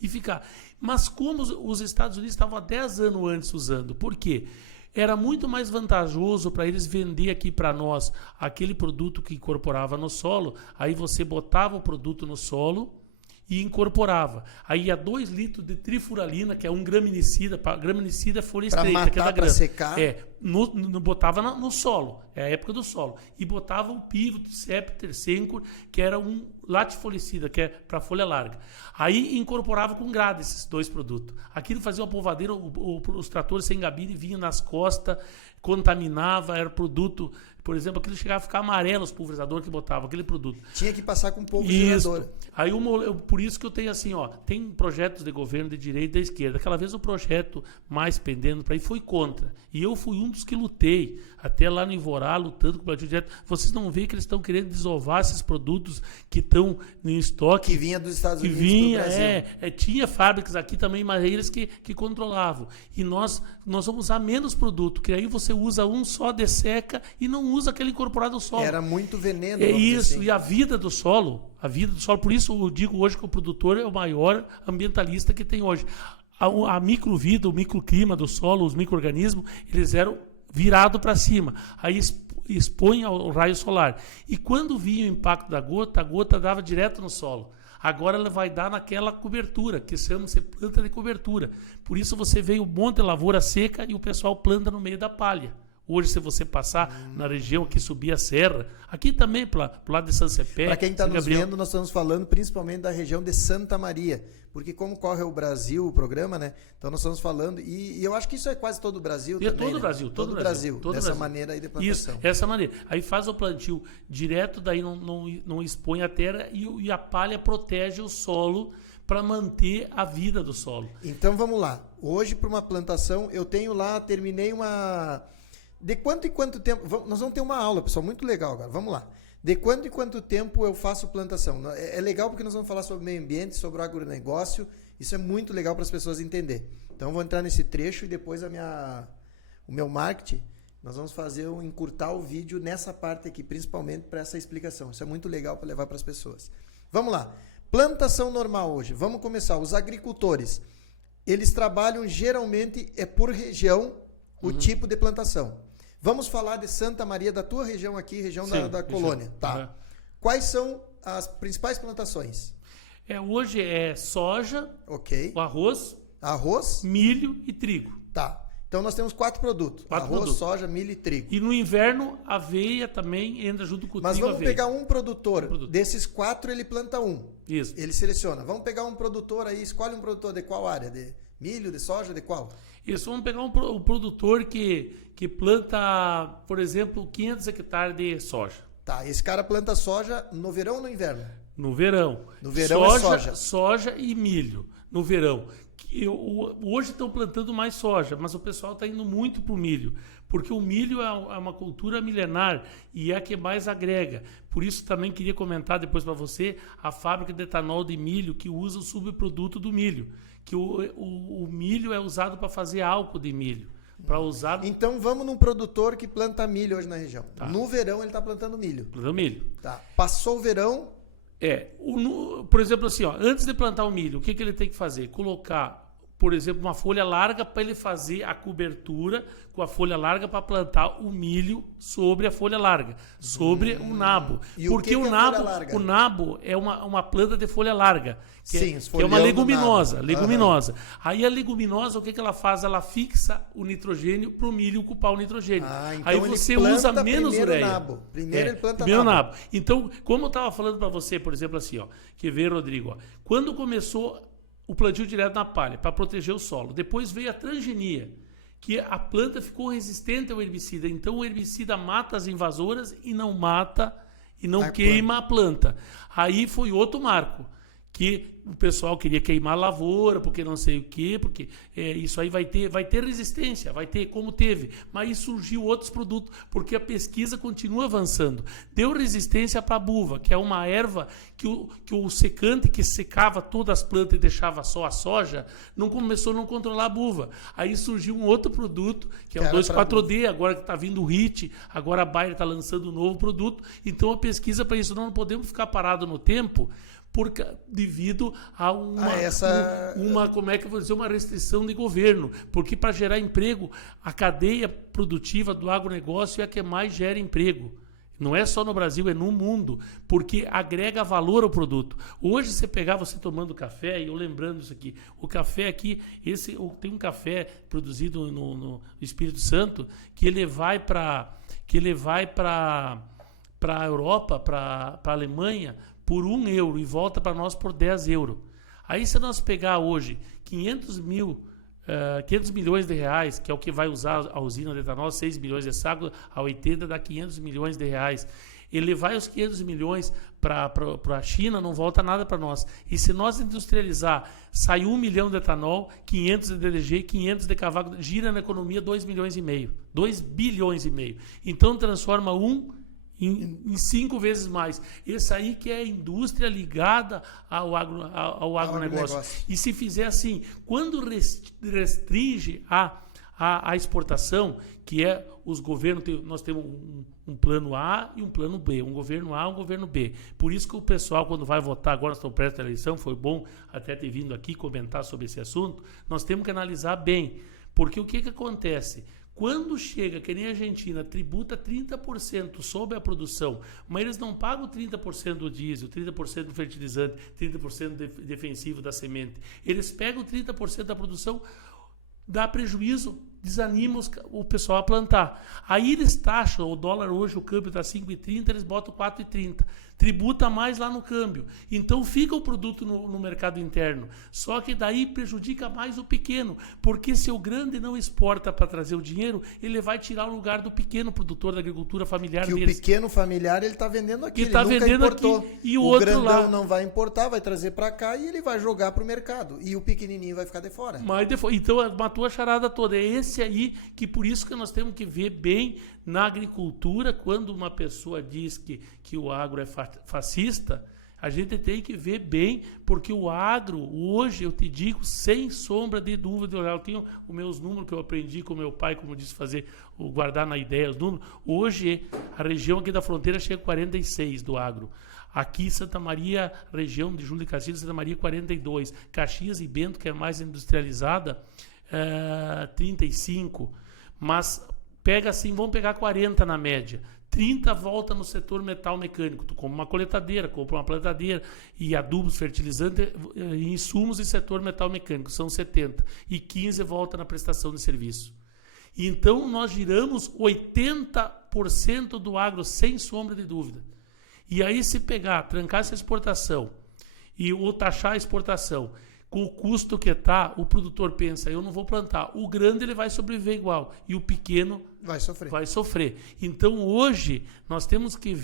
e ficar. Mas como os Estados Unidos estavam há 10 anos antes usando, por quê? Era muito mais vantajoso para eles vender aqui para nós aquele produto que incorporava no solo. Aí você botava o produto no solo e incorporava. Aí ia 2 litros de trifuralina, que é um graminicida. Graminicida é folha pra estreita, que é da grama. Secar. Botava no solo, é a época do solo. E botava o Pivot, Scepter, Sencor, que era um latifolicida, que é para folha larga. Aí incorporava com grade esses 2 produtos. Aquilo fazia uma polvadeira, os tratores sem gabine vinham nas costas, contaminava, era produto... Por exemplo, aquilo chegava a ficar amarelo, os pulverizadores que botavam, aquele produto. Tinha que passar com pulverizador. Aí, por isso que eu tenho assim, tem projetos de governo de direita e da esquerda. Aquela vez o projeto mais pendendo para aí foi contra. E eu fui um dos que lutei, até lá no Ivorá, lutando com o plantio direto. Vocês não veem que eles estão querendo desovar esses produtos que estão em estoque. Que vinha dos Estados Unidos do Brasil. Tinha fábricas aqui também, mas eles que controlavam. E nós vamos usar menos produto, que aí você usa um só, desseca e não usa aquele incorporado ao solo. Era muito veneno. É isso, assim. E a vida do solo, por isso eu digo hoje que o produtor é o maior ambientalista que tem hoje. A microvida, o microclima do solo, os micro-organismos, eles eram virados para cima. Aí expõe ao raio solar. E quando vinha o impacto da gota, a gota dava direto no solo. Agora ela vai dar naquela cobertura, que chama-se planta de cobertura. Por isso você vê um monte de lavoura seca e o pessoal planta no meio da palha. Hoje, se você passar na região aqui, subir a serra, aqui também, para o lado de São Cepé... Para quem está nos vendo, nós estamos falando principalmente da região de Santa Maria, porque como corre o Brasil, o programa, né? Então nós estamos falando, e eu acho que isso é quase todo o Brasil também, todo o né? Brasil, todo o Brasil, dessa maneira aí de plantação. Isso, essa maneira. Aí faz o plantio direto, daí não expõe a terra e a palha protege o solo para manter a vida do solo. Então vamos lá. Hoje, para uma plantação, eu tenho lá, terminei uma... De quanto em quanto tempo... Nós vamos ter uma aula, pessoal, muito legal agora. Vamos lá. De quanto em quanto tempo eu faço plantação? É legal porque nós vamos falar sobre meio ambiente, sobre o agronegócio. Isso é muito legal para as pessoas entenderem. Então, eu vou entrar nesse trecho e depois o meu marketing, nós vamos encurtar o vídeo nessa parte aqui, principalmente para essa explicação. Isso é muito legal para levar para as pessoas. Vamos lá. Plantação normal hoje. Vamos começar. Os agricultores, eles trabalham geralmente por região o tipo de plantação. Vamos falar de Santa Maria, da tua região aqui, região da colônia. Tá. Quais são as principais plantações? Hoje é soja, o arroz, milho e trigo. Tá. Então nós temos 4 produtos. Arroz, soja, milho e trigo. E no inverno, aveia também entra junto com o trigo. Mas vamos pegar um produtor. Desses 4, ele planta um. Isso. Ele seleciona. Vamos pegar um produtor aí, escolhe um produtor de qual área? De milho, de soja, de qual? Isso, vamos pegar um produtor que planta, por exemplo, 500 hectares de soja. Tá, esse cara planta soja no verão ou no inverno? No verão. No verão é soja. Soja e milho, no verão. Hoje estão plantando mais soja, mas o pessoal está indo muito para o milho, porque o milho é uma cultura milenar e é a que mais agrega. Por isso também queria comentar depois para você a fábrica de etanol de milho que usa o subproduto do milho, que o milho é usado para fazer álcool de milho. Então vamos num produtor que planta milho hoje na região. Tá. No verão ele está plantando milho. Plantando milho. Tá. Passou o verão... por exemplo, assim, antes de plantar o milho, o que ele tem que fazer? Colocar, por exemplo, uma folha larga para ele fazer a cobertura com a folha larga para plantar o milho sobre a folha larga, sobre o nabo. Porque o nabo é uma planta de folha larga, que é uma leguminosa. Aí a leguminosa, o que ela faz? Ela fixa o nitrogênio para o milho ocupar o nitrogênio. Então aí você usa menos ureia. Primeiro ele planta nabo. Então, como eu estava falando para você, por exemplo, assim, que vê, Rodrigo, quando começou o plantio direto na palha, para proteger o solo, depois veio a transgenia, que a planta ficou resistente ao herbicida. Então o herbicida mata as invasoras e não mata e não queima a planta. Aí foi outro marco, que o pessoal queria queimar a lavoura, porque não sei o quê, porque isso aí vai ter resistência, vai ter como teve. Mas aí surgiu outros produtos, porque a pesquisa continua avançando. Deu resistência para a buva, que é uma erva que o secante que secava todas as plantas e deixava só a soja, começou a não controlar a buva. Aí surgiu um outro produto, que é o 2,4-D, agora que está vindo o HIT, agora a Bayer está lançando um novo produto. Então a pesquisa para isso, nós não podemos ficar parado no tempo, devido a como é que eu vou dizer, uma restrição de governo. Porque para gerar emprego, a cadeia produtiva do agronegócio é a que mais gera emprego. Não é só no Brasil, é no mundo, porque agrega valor ao produto. Hoje, você tomando café, e eu lembrando isso aqui, o café aqui, tem um café produzido no Espírito Santo, que ele vai para a Europa, para a Alemanha, por €1 e volta para nós por €10. Aí, se nós pegar hoje 500 milhões de reais, que é o que vai usar a usina de etanol, 6 milhões de sacos, a 80 dá 500 milhões de reais. Ele vai os 500 milhões para a China, não volta nada para nós. E se nós industrializar, sai 1 milhão de etanol, 500 de DDG, 500 de cavaco, gira na economia 2 milhões e meio. 2 bilhões e meio. Então transforma em 5 vezes mais. Esse aí que é a indústria ligada ao agronegócio. E se fizer assim, quando restringe a exportação, que é os governos, nós temos um plano A e um plano B, um governo A e um governo B. Por isso que o pessoal, quando vai votar, agora nós estamos perto da eleição, foi bom até ter vindo aqui comentar sobre esse assunto, nós temos que analisar bem, porque o que acontece? Quando chega, que nem a Argentina, tributa 30% sobre a produção, mas eles não pagam 30% do diesel, 30% do fertilizante, 30% do defensivo da semente. Eles pegam 30% da produção, dá prejuízo, desanima o pessoal a plantar. Aí eles taxam, o dólar hoje, o câmbio está 5,30, eles botam 4,30. Tributa mais lá no câmbio. Então fica o produto no mercado interno. Só que daí prejudica mais o pequeno, porque se o grande não exporta para trazer o dinheiro, ele vai tirar o lugar do pequeno produtor da agricultura familiar que deles. O pequeno familiar ele está vendendo aqui, ele nunca importou. Aqui, e o outro grandão lá não vai importar, vai trazer para cá e ele vai jogar para o mercado. E o pequenininho vai ficar de fora. Então matou a charada toda. É esse aí que por isso que nós temos que ver bem na agricultura, quando uma pessoa diz que o agro é fascista, a gente tem que ver bem, porque o agro, hoje, eu te digo, sem sombra de dúvida, eu tenho os meus números que eu aprendi com meu pai, como disse, guardar na ideia os números. Hoje, a região aqui da fronteira chega a 46 do agro. Aqui, Santa Maria, região de Júlio de Castilhos, Santa Maria, 42. Caxias e Bento, que é mais industrializada, 35. Mas pega assim, vamos pegar 40 na média. 30 volta no setor metal mecânico. Tu compra uma coletadeira, compra uma plantadeira e adubos, fertilizantes e insumos e setor metal mecânico, são 70. E 15 volta na prestação de serviço. Então, nós giramos 80% do agro, sem sombra de dúvida. E aí, se pegar, trancar essa exportação ou taxar a exportação, com o custo que está, o produtor pensa, eu não vou plantar. O grande ele vai sobreviver igual e o pequeno vai sofrer. Então, hoje, nós temos que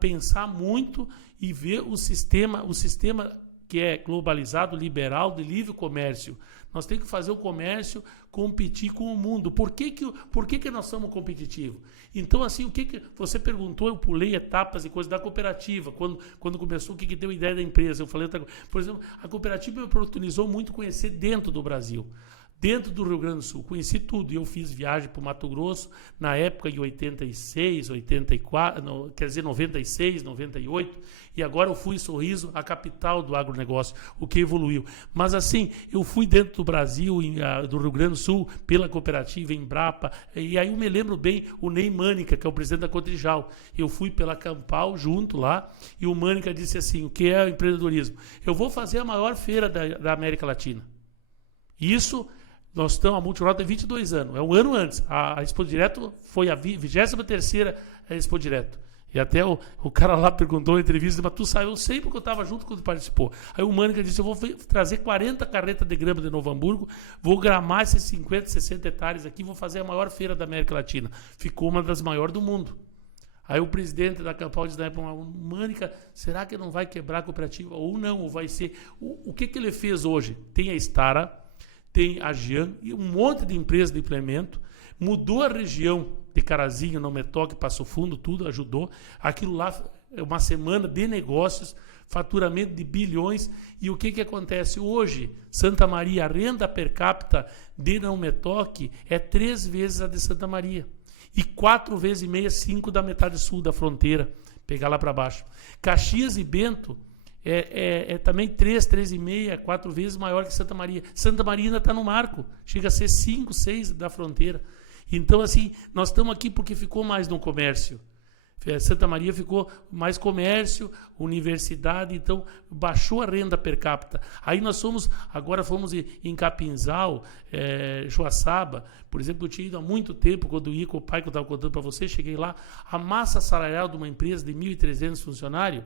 pensar muito e ver o sistema que é globalizado, liberal, de livre comércio. Nós temos que fazer o comércio competir com o mundo. Por que nós somos competitivos? Então, assim, o que você perguntou, eu pulei etapas e coisas da cooperativa. Quando começou, o que deu a ideia da empresa? Eu falei, por exemplo, a cooperativa me oportunizou muito conhecer dentro do Brasil. Dentro do Rio Grande do Sul, conheci tudo. Eu fiz viagem para o Mato Grosso, na época em 86, 84, quer dizer, 96, 98, e agora eu fui em Sorriso, a capital do agronegócio, o que evoluiu. Mas assim, eu fui dentro do Brasil, do Rio Grande do Sul, pela cooperativa Embrapa, e aí eu me lembro bem o Ney Mânica, que é o presidente da Cotrijal. Eu fui pela Campal junto lá, e o Mânica disse assim, o que é o empreendedorismo? Eu vou fazer a maior feira da América Latina. Isso... Nós estamos, a Multirota tem 22 anos, é um ano antes. A Expo Direto foi a 23ª Expo Direto. E até o cara lá perguntou na entrevista, mas tu saiu, eu sei porque eu estava junto quando participou. Aí o Mânica disse, eu vou trazer 40 carretas de grama de Novo Hamburgo, vou gramar esses 50, 60 hectares aqui, vou fazer a maior feira da América Latina. Ficou uma das maiores do mundo. Aí o presidente da Campal disse, Mânica, será que não vai quebrar a cooperativa? Ou não, ou vai ser... O que ele fez hoje? Tem a Stara, tem a Jean e um monte de empresas de implemento, mudou a região de Carazinho, Não Me Toque, Passo Fundo, tudo ajudou. Aquilo lá é uma semana de negócios, faturamento de bilhões. E o que acontece hoje? Santa Maria, a renda per capita de Não Me Toque é 3 vezes a de Santa Maria. E 4 vezes e meia, 5 da metade sul da fronteira, pegar lá para baixo. Caxias e Bento, é também 3,5, 4 vezes maior que Santa Maria. Santa Maria ainda está no marco, chega a ser 5, 6 da fronteira. Então, assim, nós estamos aqui porque ficou mais no comércio. Santa Maria ficou mais comércio, universidade, então baixou a renda per capita. Aí agora fomos em Capinzal, Joaçaba, por exemplo, eu tinha ido há muito tempo, quando eu ia com o pai, que eu estava contando para você, cheguei lá, a massa salarial de uma empresa de 1.300 funcionários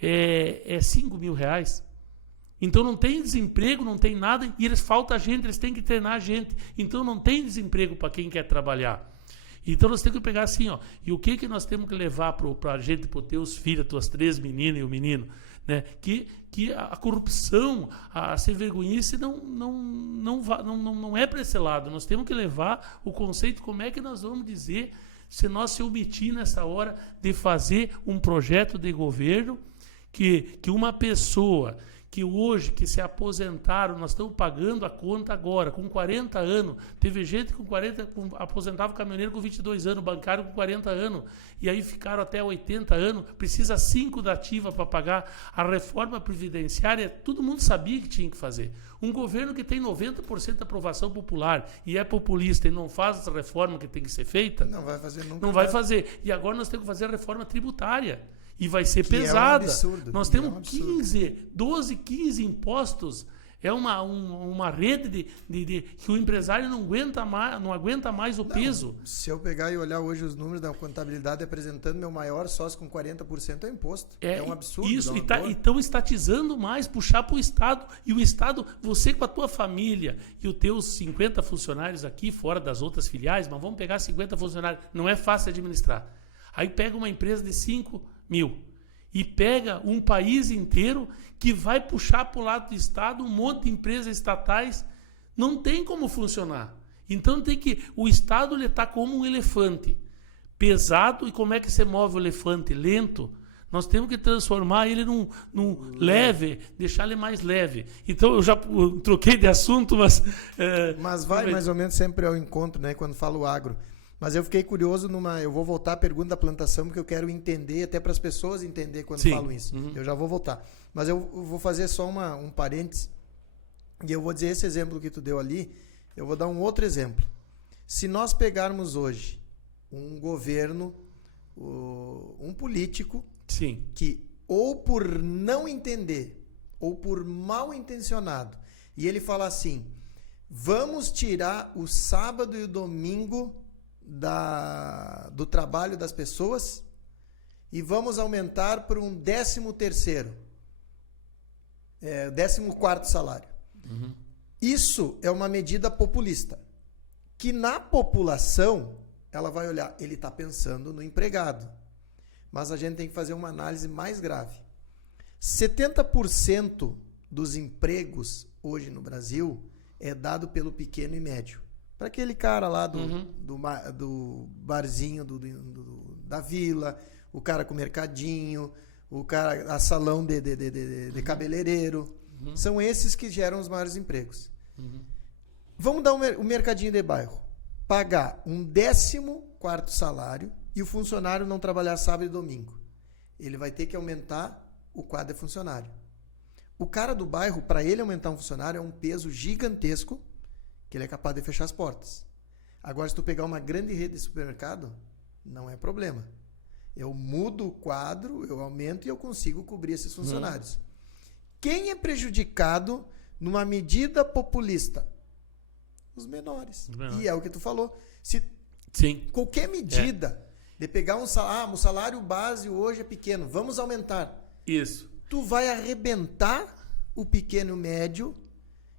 é R$5.000. Então não tem desemprego, não tem nada, e falta gente, eles têm que treinar a gente. Então não tem desemprego para quem quer trabalhar. Então nós temos que pegar assim, ó, e o que nós temos que levar para a gente, para os teus filhos, tuas 3 meninas e o menino, né? Que a corrupção, a ser vergonhice não é para esse lado. Nós temos que levar o conceito, como é que nós vamos dizer, se nós se omitir nessa hora de fazer um projeto de governo que uma pessoa que hoje, que se aposentaram, nós estamos pagando a conta agora, com 40 anos. Teve gente com 40, aposentava o caminhoneiro com 22 anos, bancário com 40 anos, e aí ficaram até 80 anos, precisa 5 da ativa para pagar. A reforma previdenciária, todo mundo sabia que tinha que fazer. Um governo que tem 90% de aprovação popular e é populista e não faz essa reforma que tem que ser feita, não vai fazer nunca. Não vai fazer. E agora nós temos que fazer a reforma tributária. E vai ser pesada. É um absurdo. Nós temos 12, 15 impostos. É uma rede que o empresário não aguenta mais o peso. Se eu pegar e olhar hoje os números da contabilidade apresentando, meu maior sócio com 40% é imposto. É um absurdo. Isso, e estão estatizando mais, puxar para o Estado. E o Estado, você com a tua família e os teus 50 funcionários aqui, fora das outras filiais, mas vamos pegar 50 funcionários, não é fácil administrar. Aí pega uma empresa de 5 mil e pega um país inteiro que vai puxar para o lado do Estado um monte de empresas estatais, não tem como funcionar. Então o Estado está como um elefante, pesado, e como é que você move o elefante? Lento. Nós temos que transformar ele num leve, deixar ele mais leve. Então eu já troquei de assunto, mas... mas vai mais ou menos sempre ao encontro, né, quando falo agro. Mas eu fiquei curioso eu vou voltar à pergunta da plantação, porque eu quero entender, até para as pessoas entenderem quando falam isso. Uhum. Eu já vou voltar. Mas eu vou fazer só um parênteses, e eu vou dizer esse exemplo que tu deu ali, eu vou dar um outro exemplo. Se nós pegarmos hoje um governo, um político, sim, que ou por não entender, ou por mal intencionado, e ele fala assim, vamos tirar o sábado e o domingo do trabalho das pessoas e vamos aumentar para um 13º, 14º salário. Uhum. Isso é uma medida populista, que na população ela vai olhar, ele está pensando no empregado, mas a gente tem que fazer uma análise mais grave. 70% dos empregos hoje no Brasil é dado pelo pequeno e médio. Para aquele cara lá do barzinho da vila, o cara com mercadinho, o cara a salão de cabeleireiro. Uhum. São esses que geram os maiores empregos. Uhum. Vamos dar o mercadinho de bairro. Pagar um 14º salário e o funcionário não trabalhar sábado e domingo. Ele vai ter que aumentar o quadro de funcionário. O cara do bairro, para ele aumentar um funcionário, é um peso gigantesco, que ele é capaz de fechar as portas. Agora, se tu pegar uma grande rede de supermercado, não é problema. Eu mudo o quadro, eu aumento e eu consigo cobrir esses funcionários. Quem é prejudicado numa medida populista? Os menores. E é o que tu falou. Se sim, qualquer medida de pegar um salário base hoje é pequeno, vamos aumentar. Isso. Tu vai arrebentar o pequeno e o médio,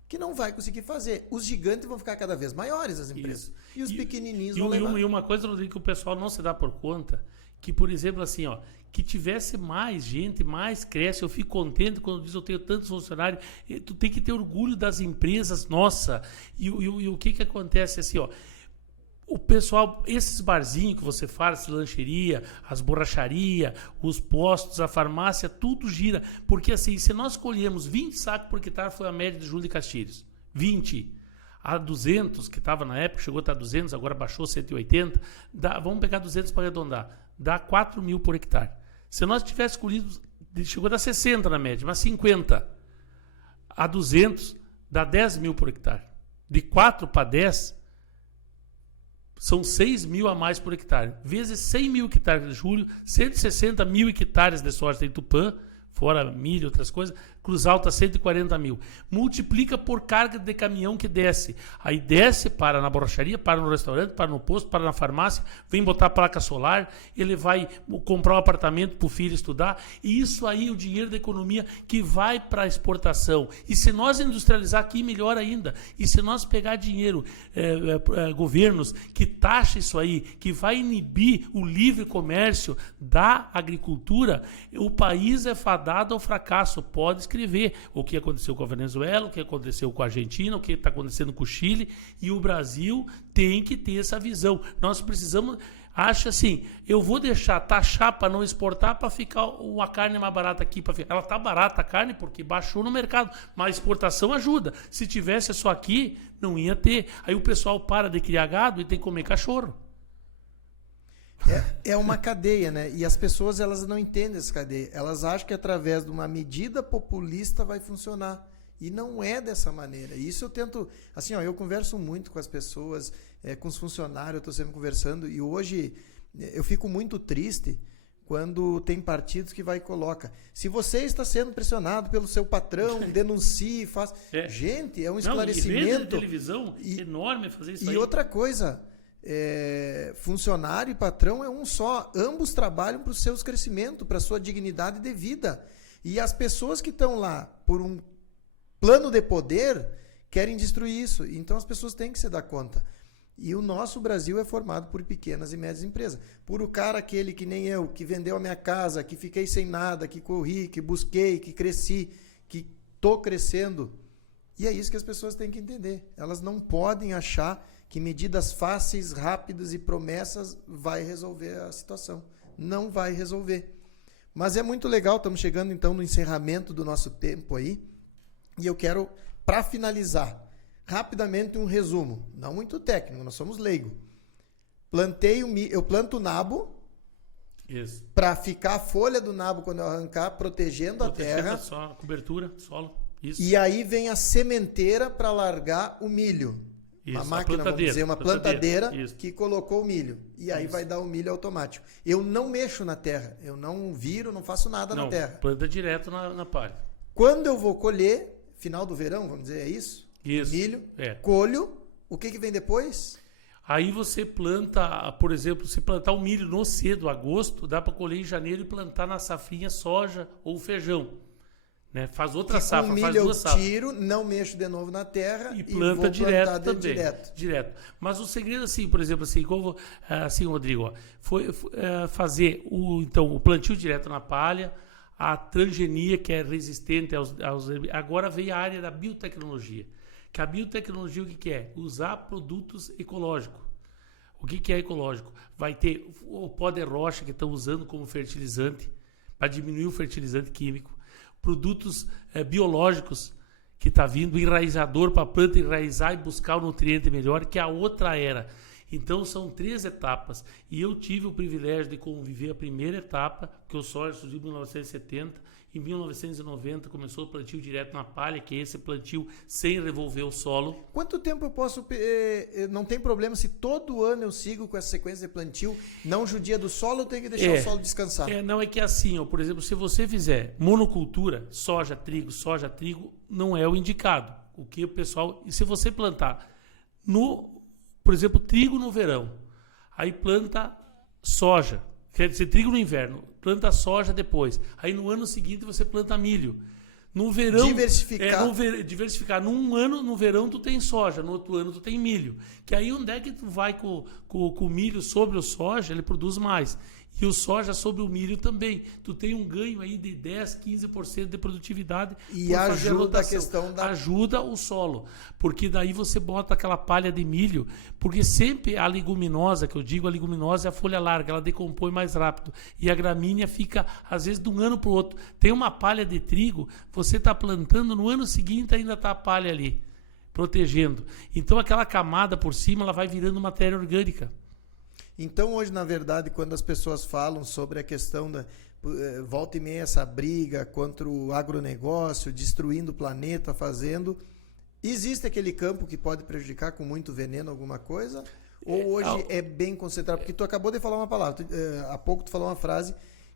que não vai conseguir fazer. Os gigantes vão ficar cada vez maiores, as empresas. Isso. E os pequenininhos vão levar. E uma coisa, Rodrigo, que o pessoal não se dá por conta, que, por exemplo, assim, ó, que tivesse mais gente, mais cresce. Eu fico contente quando diz eu tenho tantos funcionários. Tu tem que ter orgulho das empresas, nossa. E o que acontece assim, ó. O pessoal, esses barzinhos que você faz, lancheria, as borracharias, os postos, a farmácia, tudo gira. Porque assim, se nós colhemos 20 sacos por hectare, foi a média de Júlio de Castilhos. 20. A 200, que estava na época, chegou a estar 200, agora baixou 180. Vamos pegar 200 para arredondar. Dá 4 mil por hectare. Se nós tivéssemos colhido chegou a dar 60 na média, mas 50 a 200 dá 10 mil por hectare. De 4 para 10, são 6 mil a mais por hectare. Vezes 100 mil hectares de julho, 160 mil hectares de soja em Tupã, fora milho e outras coisas, Cruz Alta 140 mil. Multiplica por carga de caminhão que desce. Aí desce, para na borracharia, para no restaurante, para no posto, para na farmácia, vem botar placa solar, ele vai comprar um apartamento para o filho estudar. E isso aí, o dinheiro da economia que vai para a exportação. E se nós industrializar aqui, melhor ainda. E se nós pegar dinheiro, governos que taxa isso aí, que vai inibir o livre comércio da agricultura, o país é fadado ao fracasso. Pode escrever o que aconteceu com a Venezuela, o que aconteceu com a Argentina, o que está acontecendo com o Chile, e o Brasil tem que ter essa visão. Nós precisamos, acha assim, eu vou deixar taxar para não exportar para ficar a carne mais barata aqui. Ela está barata a carne porque baixou no mercado, mas a exportação ajuda. Se tivesse só aqui, não ia ter. Aí o pessoal para de criar gado e tem que comer cachorro. É uma cadeia, né? E as pessoas, elas não entendem essa cadeia. Elas acham que através de uma medida populista vai funcionar. E não é dessa maneira. Isso eu tento... Assim, ó, eu converso muito com as pessoas, com os funcionários, eu estou sempre conversando. E hoje eu fico muito triste quando tem partidos que vai e coloca. Se você está sendo pressionado pelo seu patrão, denuncie, faça... Gente, é um esclarecimento. Não, e rede de televisão enorme fazer isso aí. E outra coisa... funcionário e patrão é um só, ambos trabalham para os seus crescimentos, para a sua dignidade de vida, e as pessoas que estão lá por um plano de poder querem destruir isso, então as pessoas têm que se dar conta. E o nosso Brasil é formado por pequenas e médias empresas, por o cara aquele que nem eu, que vendeu a minha casa, que fiquei sem nada, que corri, que busquei, que cresci, que estou crescendo, e é isso que as pessoas têm que entender. Elas não podem achar que medidas fáceis, rápidas e promessas vai resolver a situação. Não vai resolver. Mas é muito legal, estamos chegando então no encerramento do nosso tempo aí. E eu quero, para finalizar, rapidamente um resumo. Não muito técnico, nós somos leigos. Eu planto o nabo para ficar a folha do nabo quando eu arrancar, protegendo a terra. Só a cobertura, solo. Isso. E aí vem a sementeira para largar o milho. Isso, uma máquina, vamos dizer, uma plantadeira isso. que colocou o milho. E aí vai dar o milho automático. Eu não mexo na terra. Eu não viro, não faço nada na terra. Planta direto na palha. Quando eu vou colher, final do verão, vamos dizer, é isso? Isso. Milho, colho. O que vem depois? Aí você planta, por exemplo, se plantar o milho no cedo, agosto, dá para colher em janeiro e plantar na safrinha soja ou feijão. Né? Faz outra safra, milho faz duas safras. Eu tiro, não mexo de novo na terra e planta direto também. Direto. Mas o segredo, assim, por exemplo, assim, Rodrigo, foi fazer o plantio direto na palha, a transgenia, que é resistente aos... Agora veio a área da biotecnologia. Que a biotecnologia, o que é? Usar produtos ecológicos. O que é ecológico? Vai ter o pó de rocha que estão usando como fertilizante, para diminuir o fertilizante químico. Produtos biológicos que está vindo, enraizador para a planta enraizar e buscar o nutriente melhor, que é a outra era. Então são 3 etapas. E eu tive o privilégio de conviver a primeira etapa, que o soja surgiu em 1970. Em 1990 começou o plantio direto na palha, que é esse plantio sem revolver o solo. Quanto tempo eu posso... não tem problema se todo ano eu sigo com essa sequência de plantio, não judia do solo, eu tenho que deixar o solo descansar? Não, é que assim, por exemplo, se você fizer monocultura, soja, trigo, não é o indicado. O que o pessoal... E se você plantar, por exemplo, trigo no verão, aí planta soja, quer dizer, trigo no inverno, planta soja depois. Aí no ano seguinte você planta milho. No verão... Diversificar. Num ano, no verão, tu tem soja. No outro ano, tu tem milho. Que aí onde é que tu vai com o milho sobre o soja, ele produz mais. E o soja sobre o milho também. Tu tem um ganho aí de 10, 15% de produtividade. E ajuda a questão da... Ajuda o solo. Porque daí você bota aquela palha de milho. Porque sempre a leguminosa, que eu digo, a leguminosa é a folha larga. Ela decompõe mais rápido. E a gramínea fica, às vezes, de um ano para o outro. Tem uma palha de trigo, você está plantando, no ano seguinte ainda está a palha ali, protegendo. Então aquela camada por cima, ela vai virando matéria orgânica. Então hoje, na verdade, quando as pessoas falam sobre a questão da... volta e meia essa briga contra o agronegócio, destruindo o planeta, fazendo. Existe aquele campo que pode prejudicar com muito veneno alguma coisa? Ou hoje é bem concentrado? Porque tu acabou de falar uma palavra, há pouco tu falou uma frase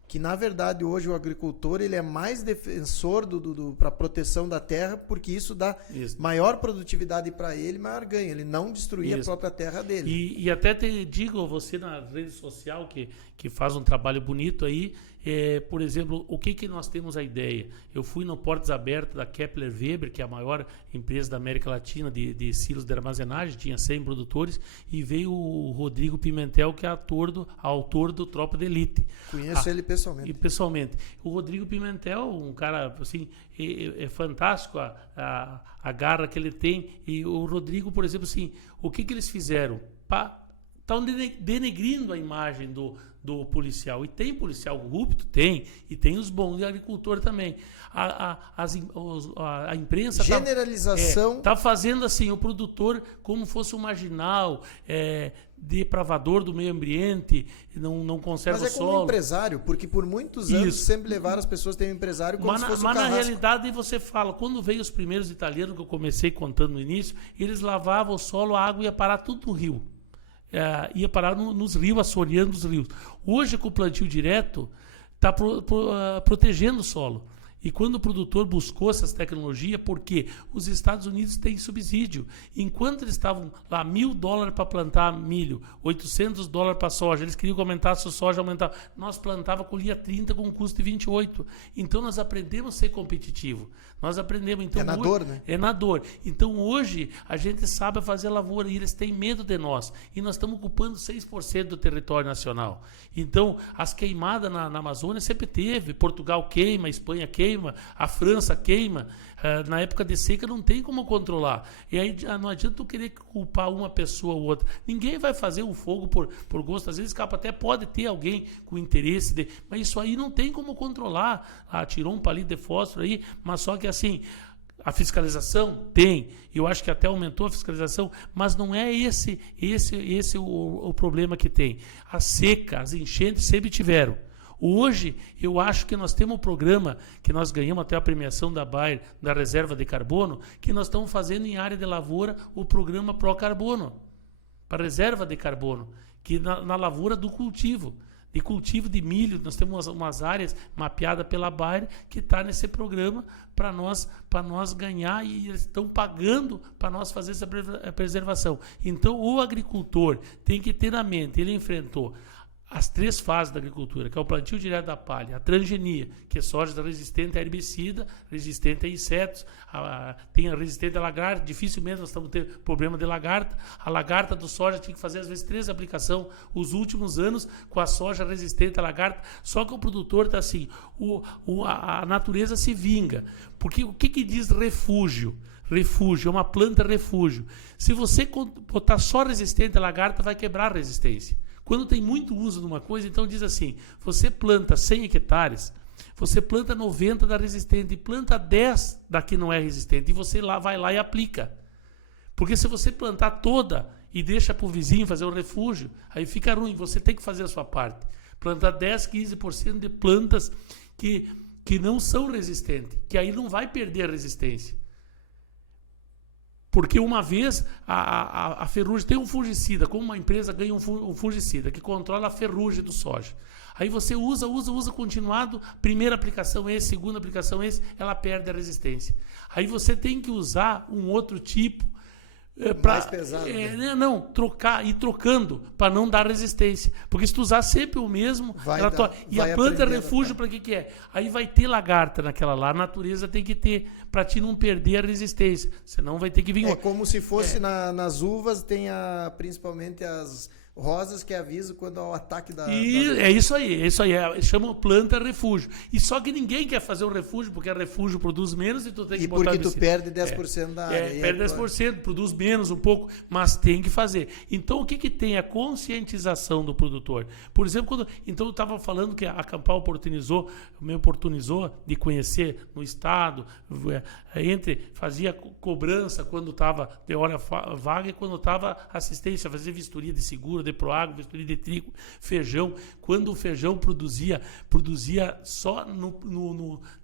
que, na verdade, hoje o agricultor ele é mais defensor para a proteção da terra, porque isso dá maior produtividade para ele, maior ganho. Ele não destruir a própria terra dele. E até te digo, você na rede social, que faz um trabalho bonito aí, por exemplo, o que nós temos a ideia? Eu fui no Portas Abertas da Kepler Weber, que é a maior empresa da América Latina de silos de armazenagem, tinha 100 produtores, e veio o Rodrigo Pimentel, que é autor do Tropa de Elite. Conheço ele pessoalmente. E pessoalmente. O Rodrigo Pimentel, um cara assim, é fantástico a garra que ele tem. E o Rodrigo, por exemplo, assim, o que eles fizeram? Estão denegrindo a imagem do policial. E tem policial corrupto? Tem. E tem os bons de agricultor também. A imprensa... Generalização... Está fazendo assim, o produtor como fosse um marginal, depravador do meio ambiente, não conserva o solo. Mas é como um empresário, porque por muitos anos sempre levaram as pessoas a ter um empresário como se fosse um carrasco. Mas na realidade você fala, quando veio os primeiros italianos, que eu comecei contando no início, eles lavavam o solo, a água ia parar tudo no rio. Ia parar nos rios, assoreando os rios. Hoje, com o plantio direto, está protegendo o solo. E quando o produtor buscou essas tecnologias, porque os Estados Unidos têm subsídio. Enquanto eles estavam lá $1.000 para plantar milho, $800 para soja, eles queriam que aumentasse a soja, aumentava. Nós plantava, colhia 30 com um custo de 28. Então nós aprendemos a ser competitivo. Nós aprendemos. Então, na dor, né? É na dor. Então hoje a gente sabe fazer lavoura e eles têm medo de nós. E nós estamos ocupando 6% do território nacional. Então as queimadas na Amazônia sempre teve. Portugal queima, Espanha queima, a França queima. Na época de seca não tem como controlar. E aí não adianta tu querer culpar uma pessoa ou outra. Ninguém vai fazer um fogo por gosto. Às vezes até pode ter alguém com interesse, mas isso aí não tem como controlar. Tirou um palito de fósforo aí, mas só que assim, a fiscalização tem. Eu acho que até aumentou a fiscalização, mas não é esse o problema que tem. A seca, as enchentes sempre tiveram. Hoje, eu acho que nós temos um programa que nós ganhamos até a premiação da Bayer, da reserva de carbono, que nós estamos fazendo em área de lavoura o programa Pro Carbono, para reserva de carbono, que na lavoura do cultivo. De cultivo de milho, nós temos umas áreas mapeadas pela Bayer que está nesse programa para nós ganhar, e eles estão pagando para nós fazer essa preservação. Então, o agricultor tem que ter na mente, ele enfrentou as 3 fases da agricultura, que é o plantio direto da palha, a transgenia, que é soja resistente a herbicida, resistente a insetos, tem a resistente a lagarta, dificilmente nós estamos tendo problema de lagarta. A lagarta do soja tinha que fazer às vezes 3 aplicações os últimos anos com a soja resistente à lagarta, só que o produtor está assim, a natureza se vinga, porque o que diz refúgio? Refúgio, é uma planta refúgio. Se você botar só resistente à lagarta, vai quebrar a resistência. Quando tem muito uso de uma coisa, então diz assim, você planta 100 hectares, você planta 90 da resistente e planta 10 da que não é resistente, e você vai lá e aplica. Porque se você plantar toda e deixa para o vizinho fazer o refúgio, aí fica ruim, você tem que fazer a sua parte. Plantar 10, 15% de plantas que não são resistentes, que aí não vai perder a resistência. Porque uma vez a ferrugem tem um fungicida, como uma empresa ganha um fungicida que controla a ferrugem do soja. Aí você usa continuado, primeira aplicação esse, segunda aplicação esse, ela perde a resistência. Aí você tem que usar um outro tipo mais pesado, né? Não, ir trocando para não dar resistência. Porque se tu usar sempre o mesmo, e a planta refúgio para que é? Aí vai ter lagarta naquela lá, a natureza tem que ter para ti não perder a resistência. Senão vai ter que vir. É como se fosse nas uvas, tem principalmente as rosas que avisam quando há o ataque da... É isso aí. Chama planta refúgio. E só que ninguém quer fazer um refúgio, porque a refúgio produz menos e tu tem que botar... E porque tu perde 10% da área. Perde 10%, produz menos um pouco, mas tem que fazer. Então, o que tem? A conscientização do produtor. Por exemplo, então eu estava falando que a Campal me oportunizou de conhecer no estado, fazia cobrança quando estava de hora vaga e quando estava assistência, fazia vistoria de seguro, de Proagro, Vesperil de trigo, feijão. Quando o feijão produzia só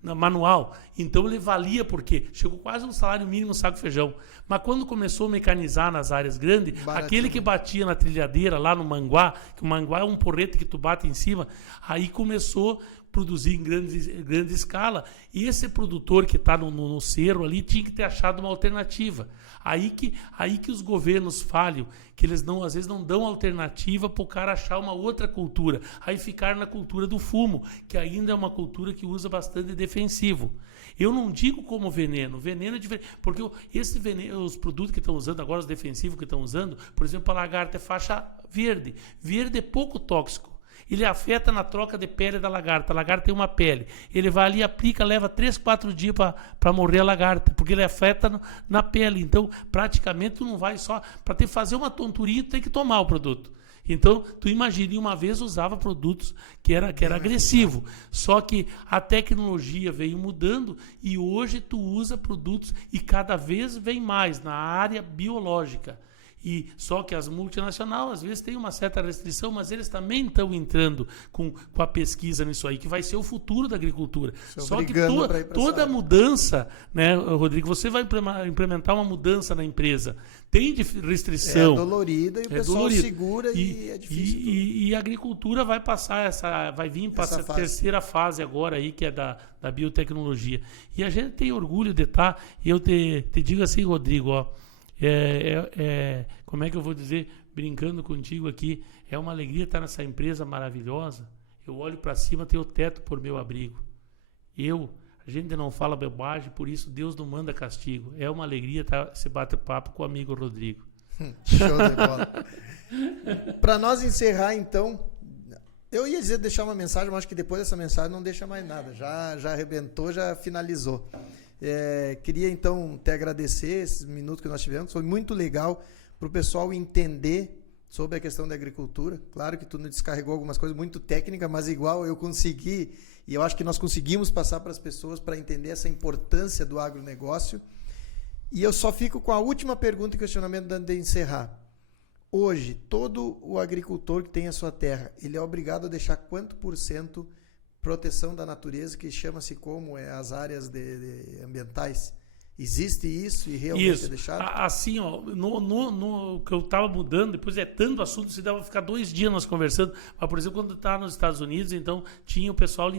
na manual. Então ele valia porque chegou quase um salário mínimo um saco de feijão. Mas quando começou a mecanizar nas áreas grandes, baratinho. Aquele que batia na trilhadeira lá no manguá, que o manguá é um porrete que tu bate em cima, aí começou produzir em grande escala, e esse produtor que está no cerro ali tinha que ter achado uma alternativa. Aí que os governos falham, que eles às vezes não dão alternativa para o cara achar uma outra cultura, aí ficar na cultura do fumo, que ainda é uma cultura que usa bastante defensivo. Eu não digo como veneno é diferente, porque esse veneno, os produtos que estão usando agora, os defensivos que estão usando, por exemplo, a lagarta é faixa verde. Verde é pouco tóxico. Ele afeta na troca de pele da lagarta. A lagarta tem uma pele. Ele vai ali, aplica, leva 3, 4 dias para morrer a lagarta, porque ele afeta na pele. Então, praticamente, tu não vai só... Para fazer uma tonturinha, tu tem que tomar o produto. Então, tu imagina, uma vez usava produtos que era agressivo. Só que a tecnologia veio mudando e hoje tu usa produtos e cada vez vem mais na área biológica. E só que as multinacionais às vezes têm uma certa restrição, mas eles também estão entrando com a pesquisa nisso aí, que vai ser o futuro da agricultura. Só que toda mudança, né, Rodrigo, você vai implementar uma mudança na empresa, tem restrição. É dolorida e o pessoal segura e é difícil. E a agricultura vai passar vai vir para essa terceira fase agora aí, que é da biotecnologia. E a gente tem orgulho de estar, e eu te digo assim, Rodrigo, ó, como é que eu vou dizer, brincando contigo aqui, é uma alegria estar nessa empresa maravilhosa. Eu olho para cima, tenho o teto por meu abrigo. A gente não fala bobagem, por isso Deus não manda castigo. É uma alegria se bater papo com o amigo Rodrigo. Show de bola. Para nós encerrar, então, eu ia dizer deixar uma mensagem, mas acho que depois dessa mensagem não deixa mais nada. Já arrebentou, já finalizou. Queria então te agradecer esses minutos que nós tivemos, foi muito legal para o pessoal entender sobre a questão da agricultura. Claro que tu nos descarregou algumas coisas muito técnicas, mas igual eu consegui, e eu acho que nós conseguimos passar para as pessoas para entender essa importância do agronegócio. E eu só fico com a última pergunta e questionamento antes de encerrar. Hoje, todo o agricultor que tem a sua terra, ele é obrigado a deixar quanto % proteção da natureza, que chama-se como as áreas ambientais? Existe isso e realmente é deixado? Assim, ó, no que eu estava mudando, depois é tanto assunto, se dava ficar 2 dias nós conversando, mas, por exemplo, quando eu estava nos Estados Unidos, então tinha o pessoal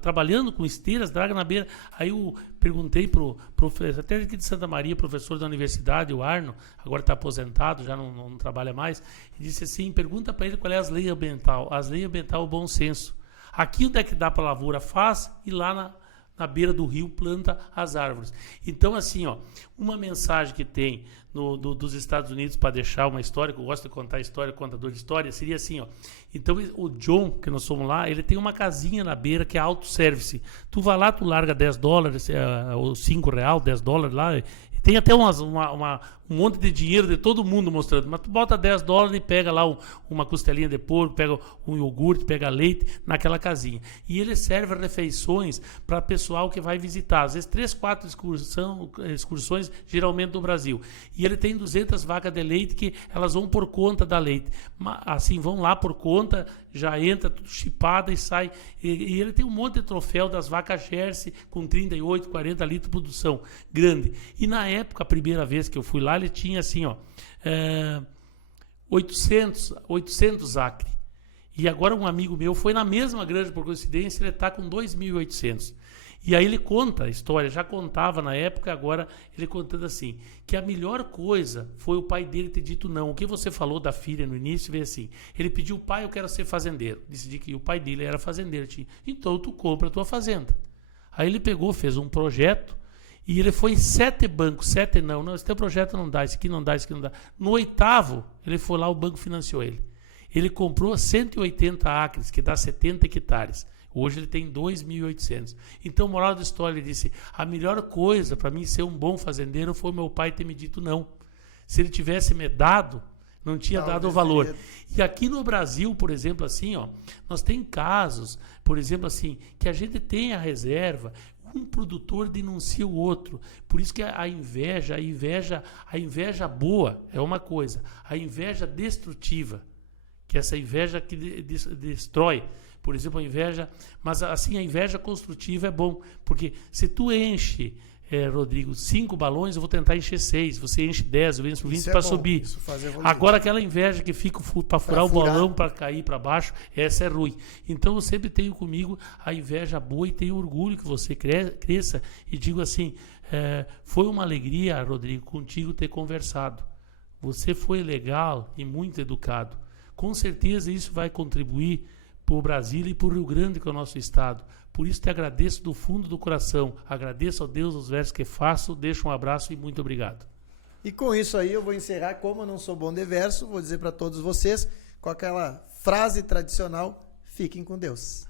trabalhando com esteiras, draga na beira, aí eu perguntei pro professor, até aqui de Santa Maria, professor da universidade, o Arno, agora está aposentado, já não trabalha mais, e disse assim, pergunta para ele qual é as leis ambientais. As leis ambientais é o bom senso. Aqui onde é que dá para lavoura faz e lá na beira do rio planta as árvores. Então, assim, ó, uma mensagem que tem dos Estados Unidos para deixar uma história, que eu gosto de contar história, contador de história, seria assim, ó. Então, o John, que nós somos lá, ele tem uma casinha na beira que é autosservice. Tu vai lá, tu larga $10, ou R$5, $10 lá, tem até um monte de dinheiro de todo mundo mostrando, mas tu bota $10 e pega lá uma costelinha de porco, pega um iogurte, pega leite naquela casinha. E ele serve refeições para pessoal que vai visitar, às vezes 3, 4 excursões, geralmente no Brasil. E ele tem 200 vacas de leite que elas vão por conta da leite. Assim, vão lá por conta, já entra tudo chipada e sai. E ele tem um monte de troféu das vacas Jersey com 38, 40 litros de produção grande. E na época, a primeira vez que eu fui lá, ele tinha assim, ó, 800 acre. E agora um amigo meu foi na mesma granja, por coincidência, ele está com 2.800. E aí ele conta a história, já contava na época, agora ele contando assim, que a melhor coisa foi o pai dele ter dito não. O que você falou da filha no início, veio assim, ele pediu, pai, eu quero ser fazendeiro. Decidi que o pai dele era fazendeiro. Então tu compra a tua fazenda. Aí ele pegou, fez um projeto, e ele foi em 7 bancos, 7 não, esse teu projeto não dá, esse aqui não dá, esse aqui não dá. No 8º, ele foi lá, o banco financiou ele. Ele comprou 180 acres, que dá 70 hectares. Hoje ele tem 2.800. Então, moral da história, ele disse, a melhor coisa para mim ser um bom fazendeiro foi meu pai ter me dito não. Se ele tivesse me dado, não tinha dado o valor. E aqui no Brasil, por exemplo, assim, ó, nós tem casos, por exemplo, assim, que a gente tem a reserva, um produtor denuncia o outro. Por isso que a inveja boa é uma coisa, a inveja destrutiva que é essa inveja que destrói. Por exemplo, a inveja, mas assim, a inveja construtiva é bom, porque se tu enche, Rodrigo, 5 balões, eu vou tentar encher 6, você enche 10, eu encho 20 para subir. Isso faz evoluir. Agora, aquela inveja que fica para furar o balão, para cair para baixo, essa é ruim. Então, eu sempre tenho comigo a inveja boa e tenho orgulho que você cresça. E digo assim, foi uma alegria, Rodrigo, contigo ter conversado. Você foi legal e muito educado. Com certeza isso vai contribuir para o Brasil e para o Rio Grande, que é o nosso estado. Por isso te agradeço do fundo do coração. Agradeço ao Deus os versos que faço. Deixo um abraço e muito obrigado. E com isso aí eu vou encerrar. Como eu não sou bom de verso, vou dizer para todos vocês com aquela frase tradicional: fiquem com Deus.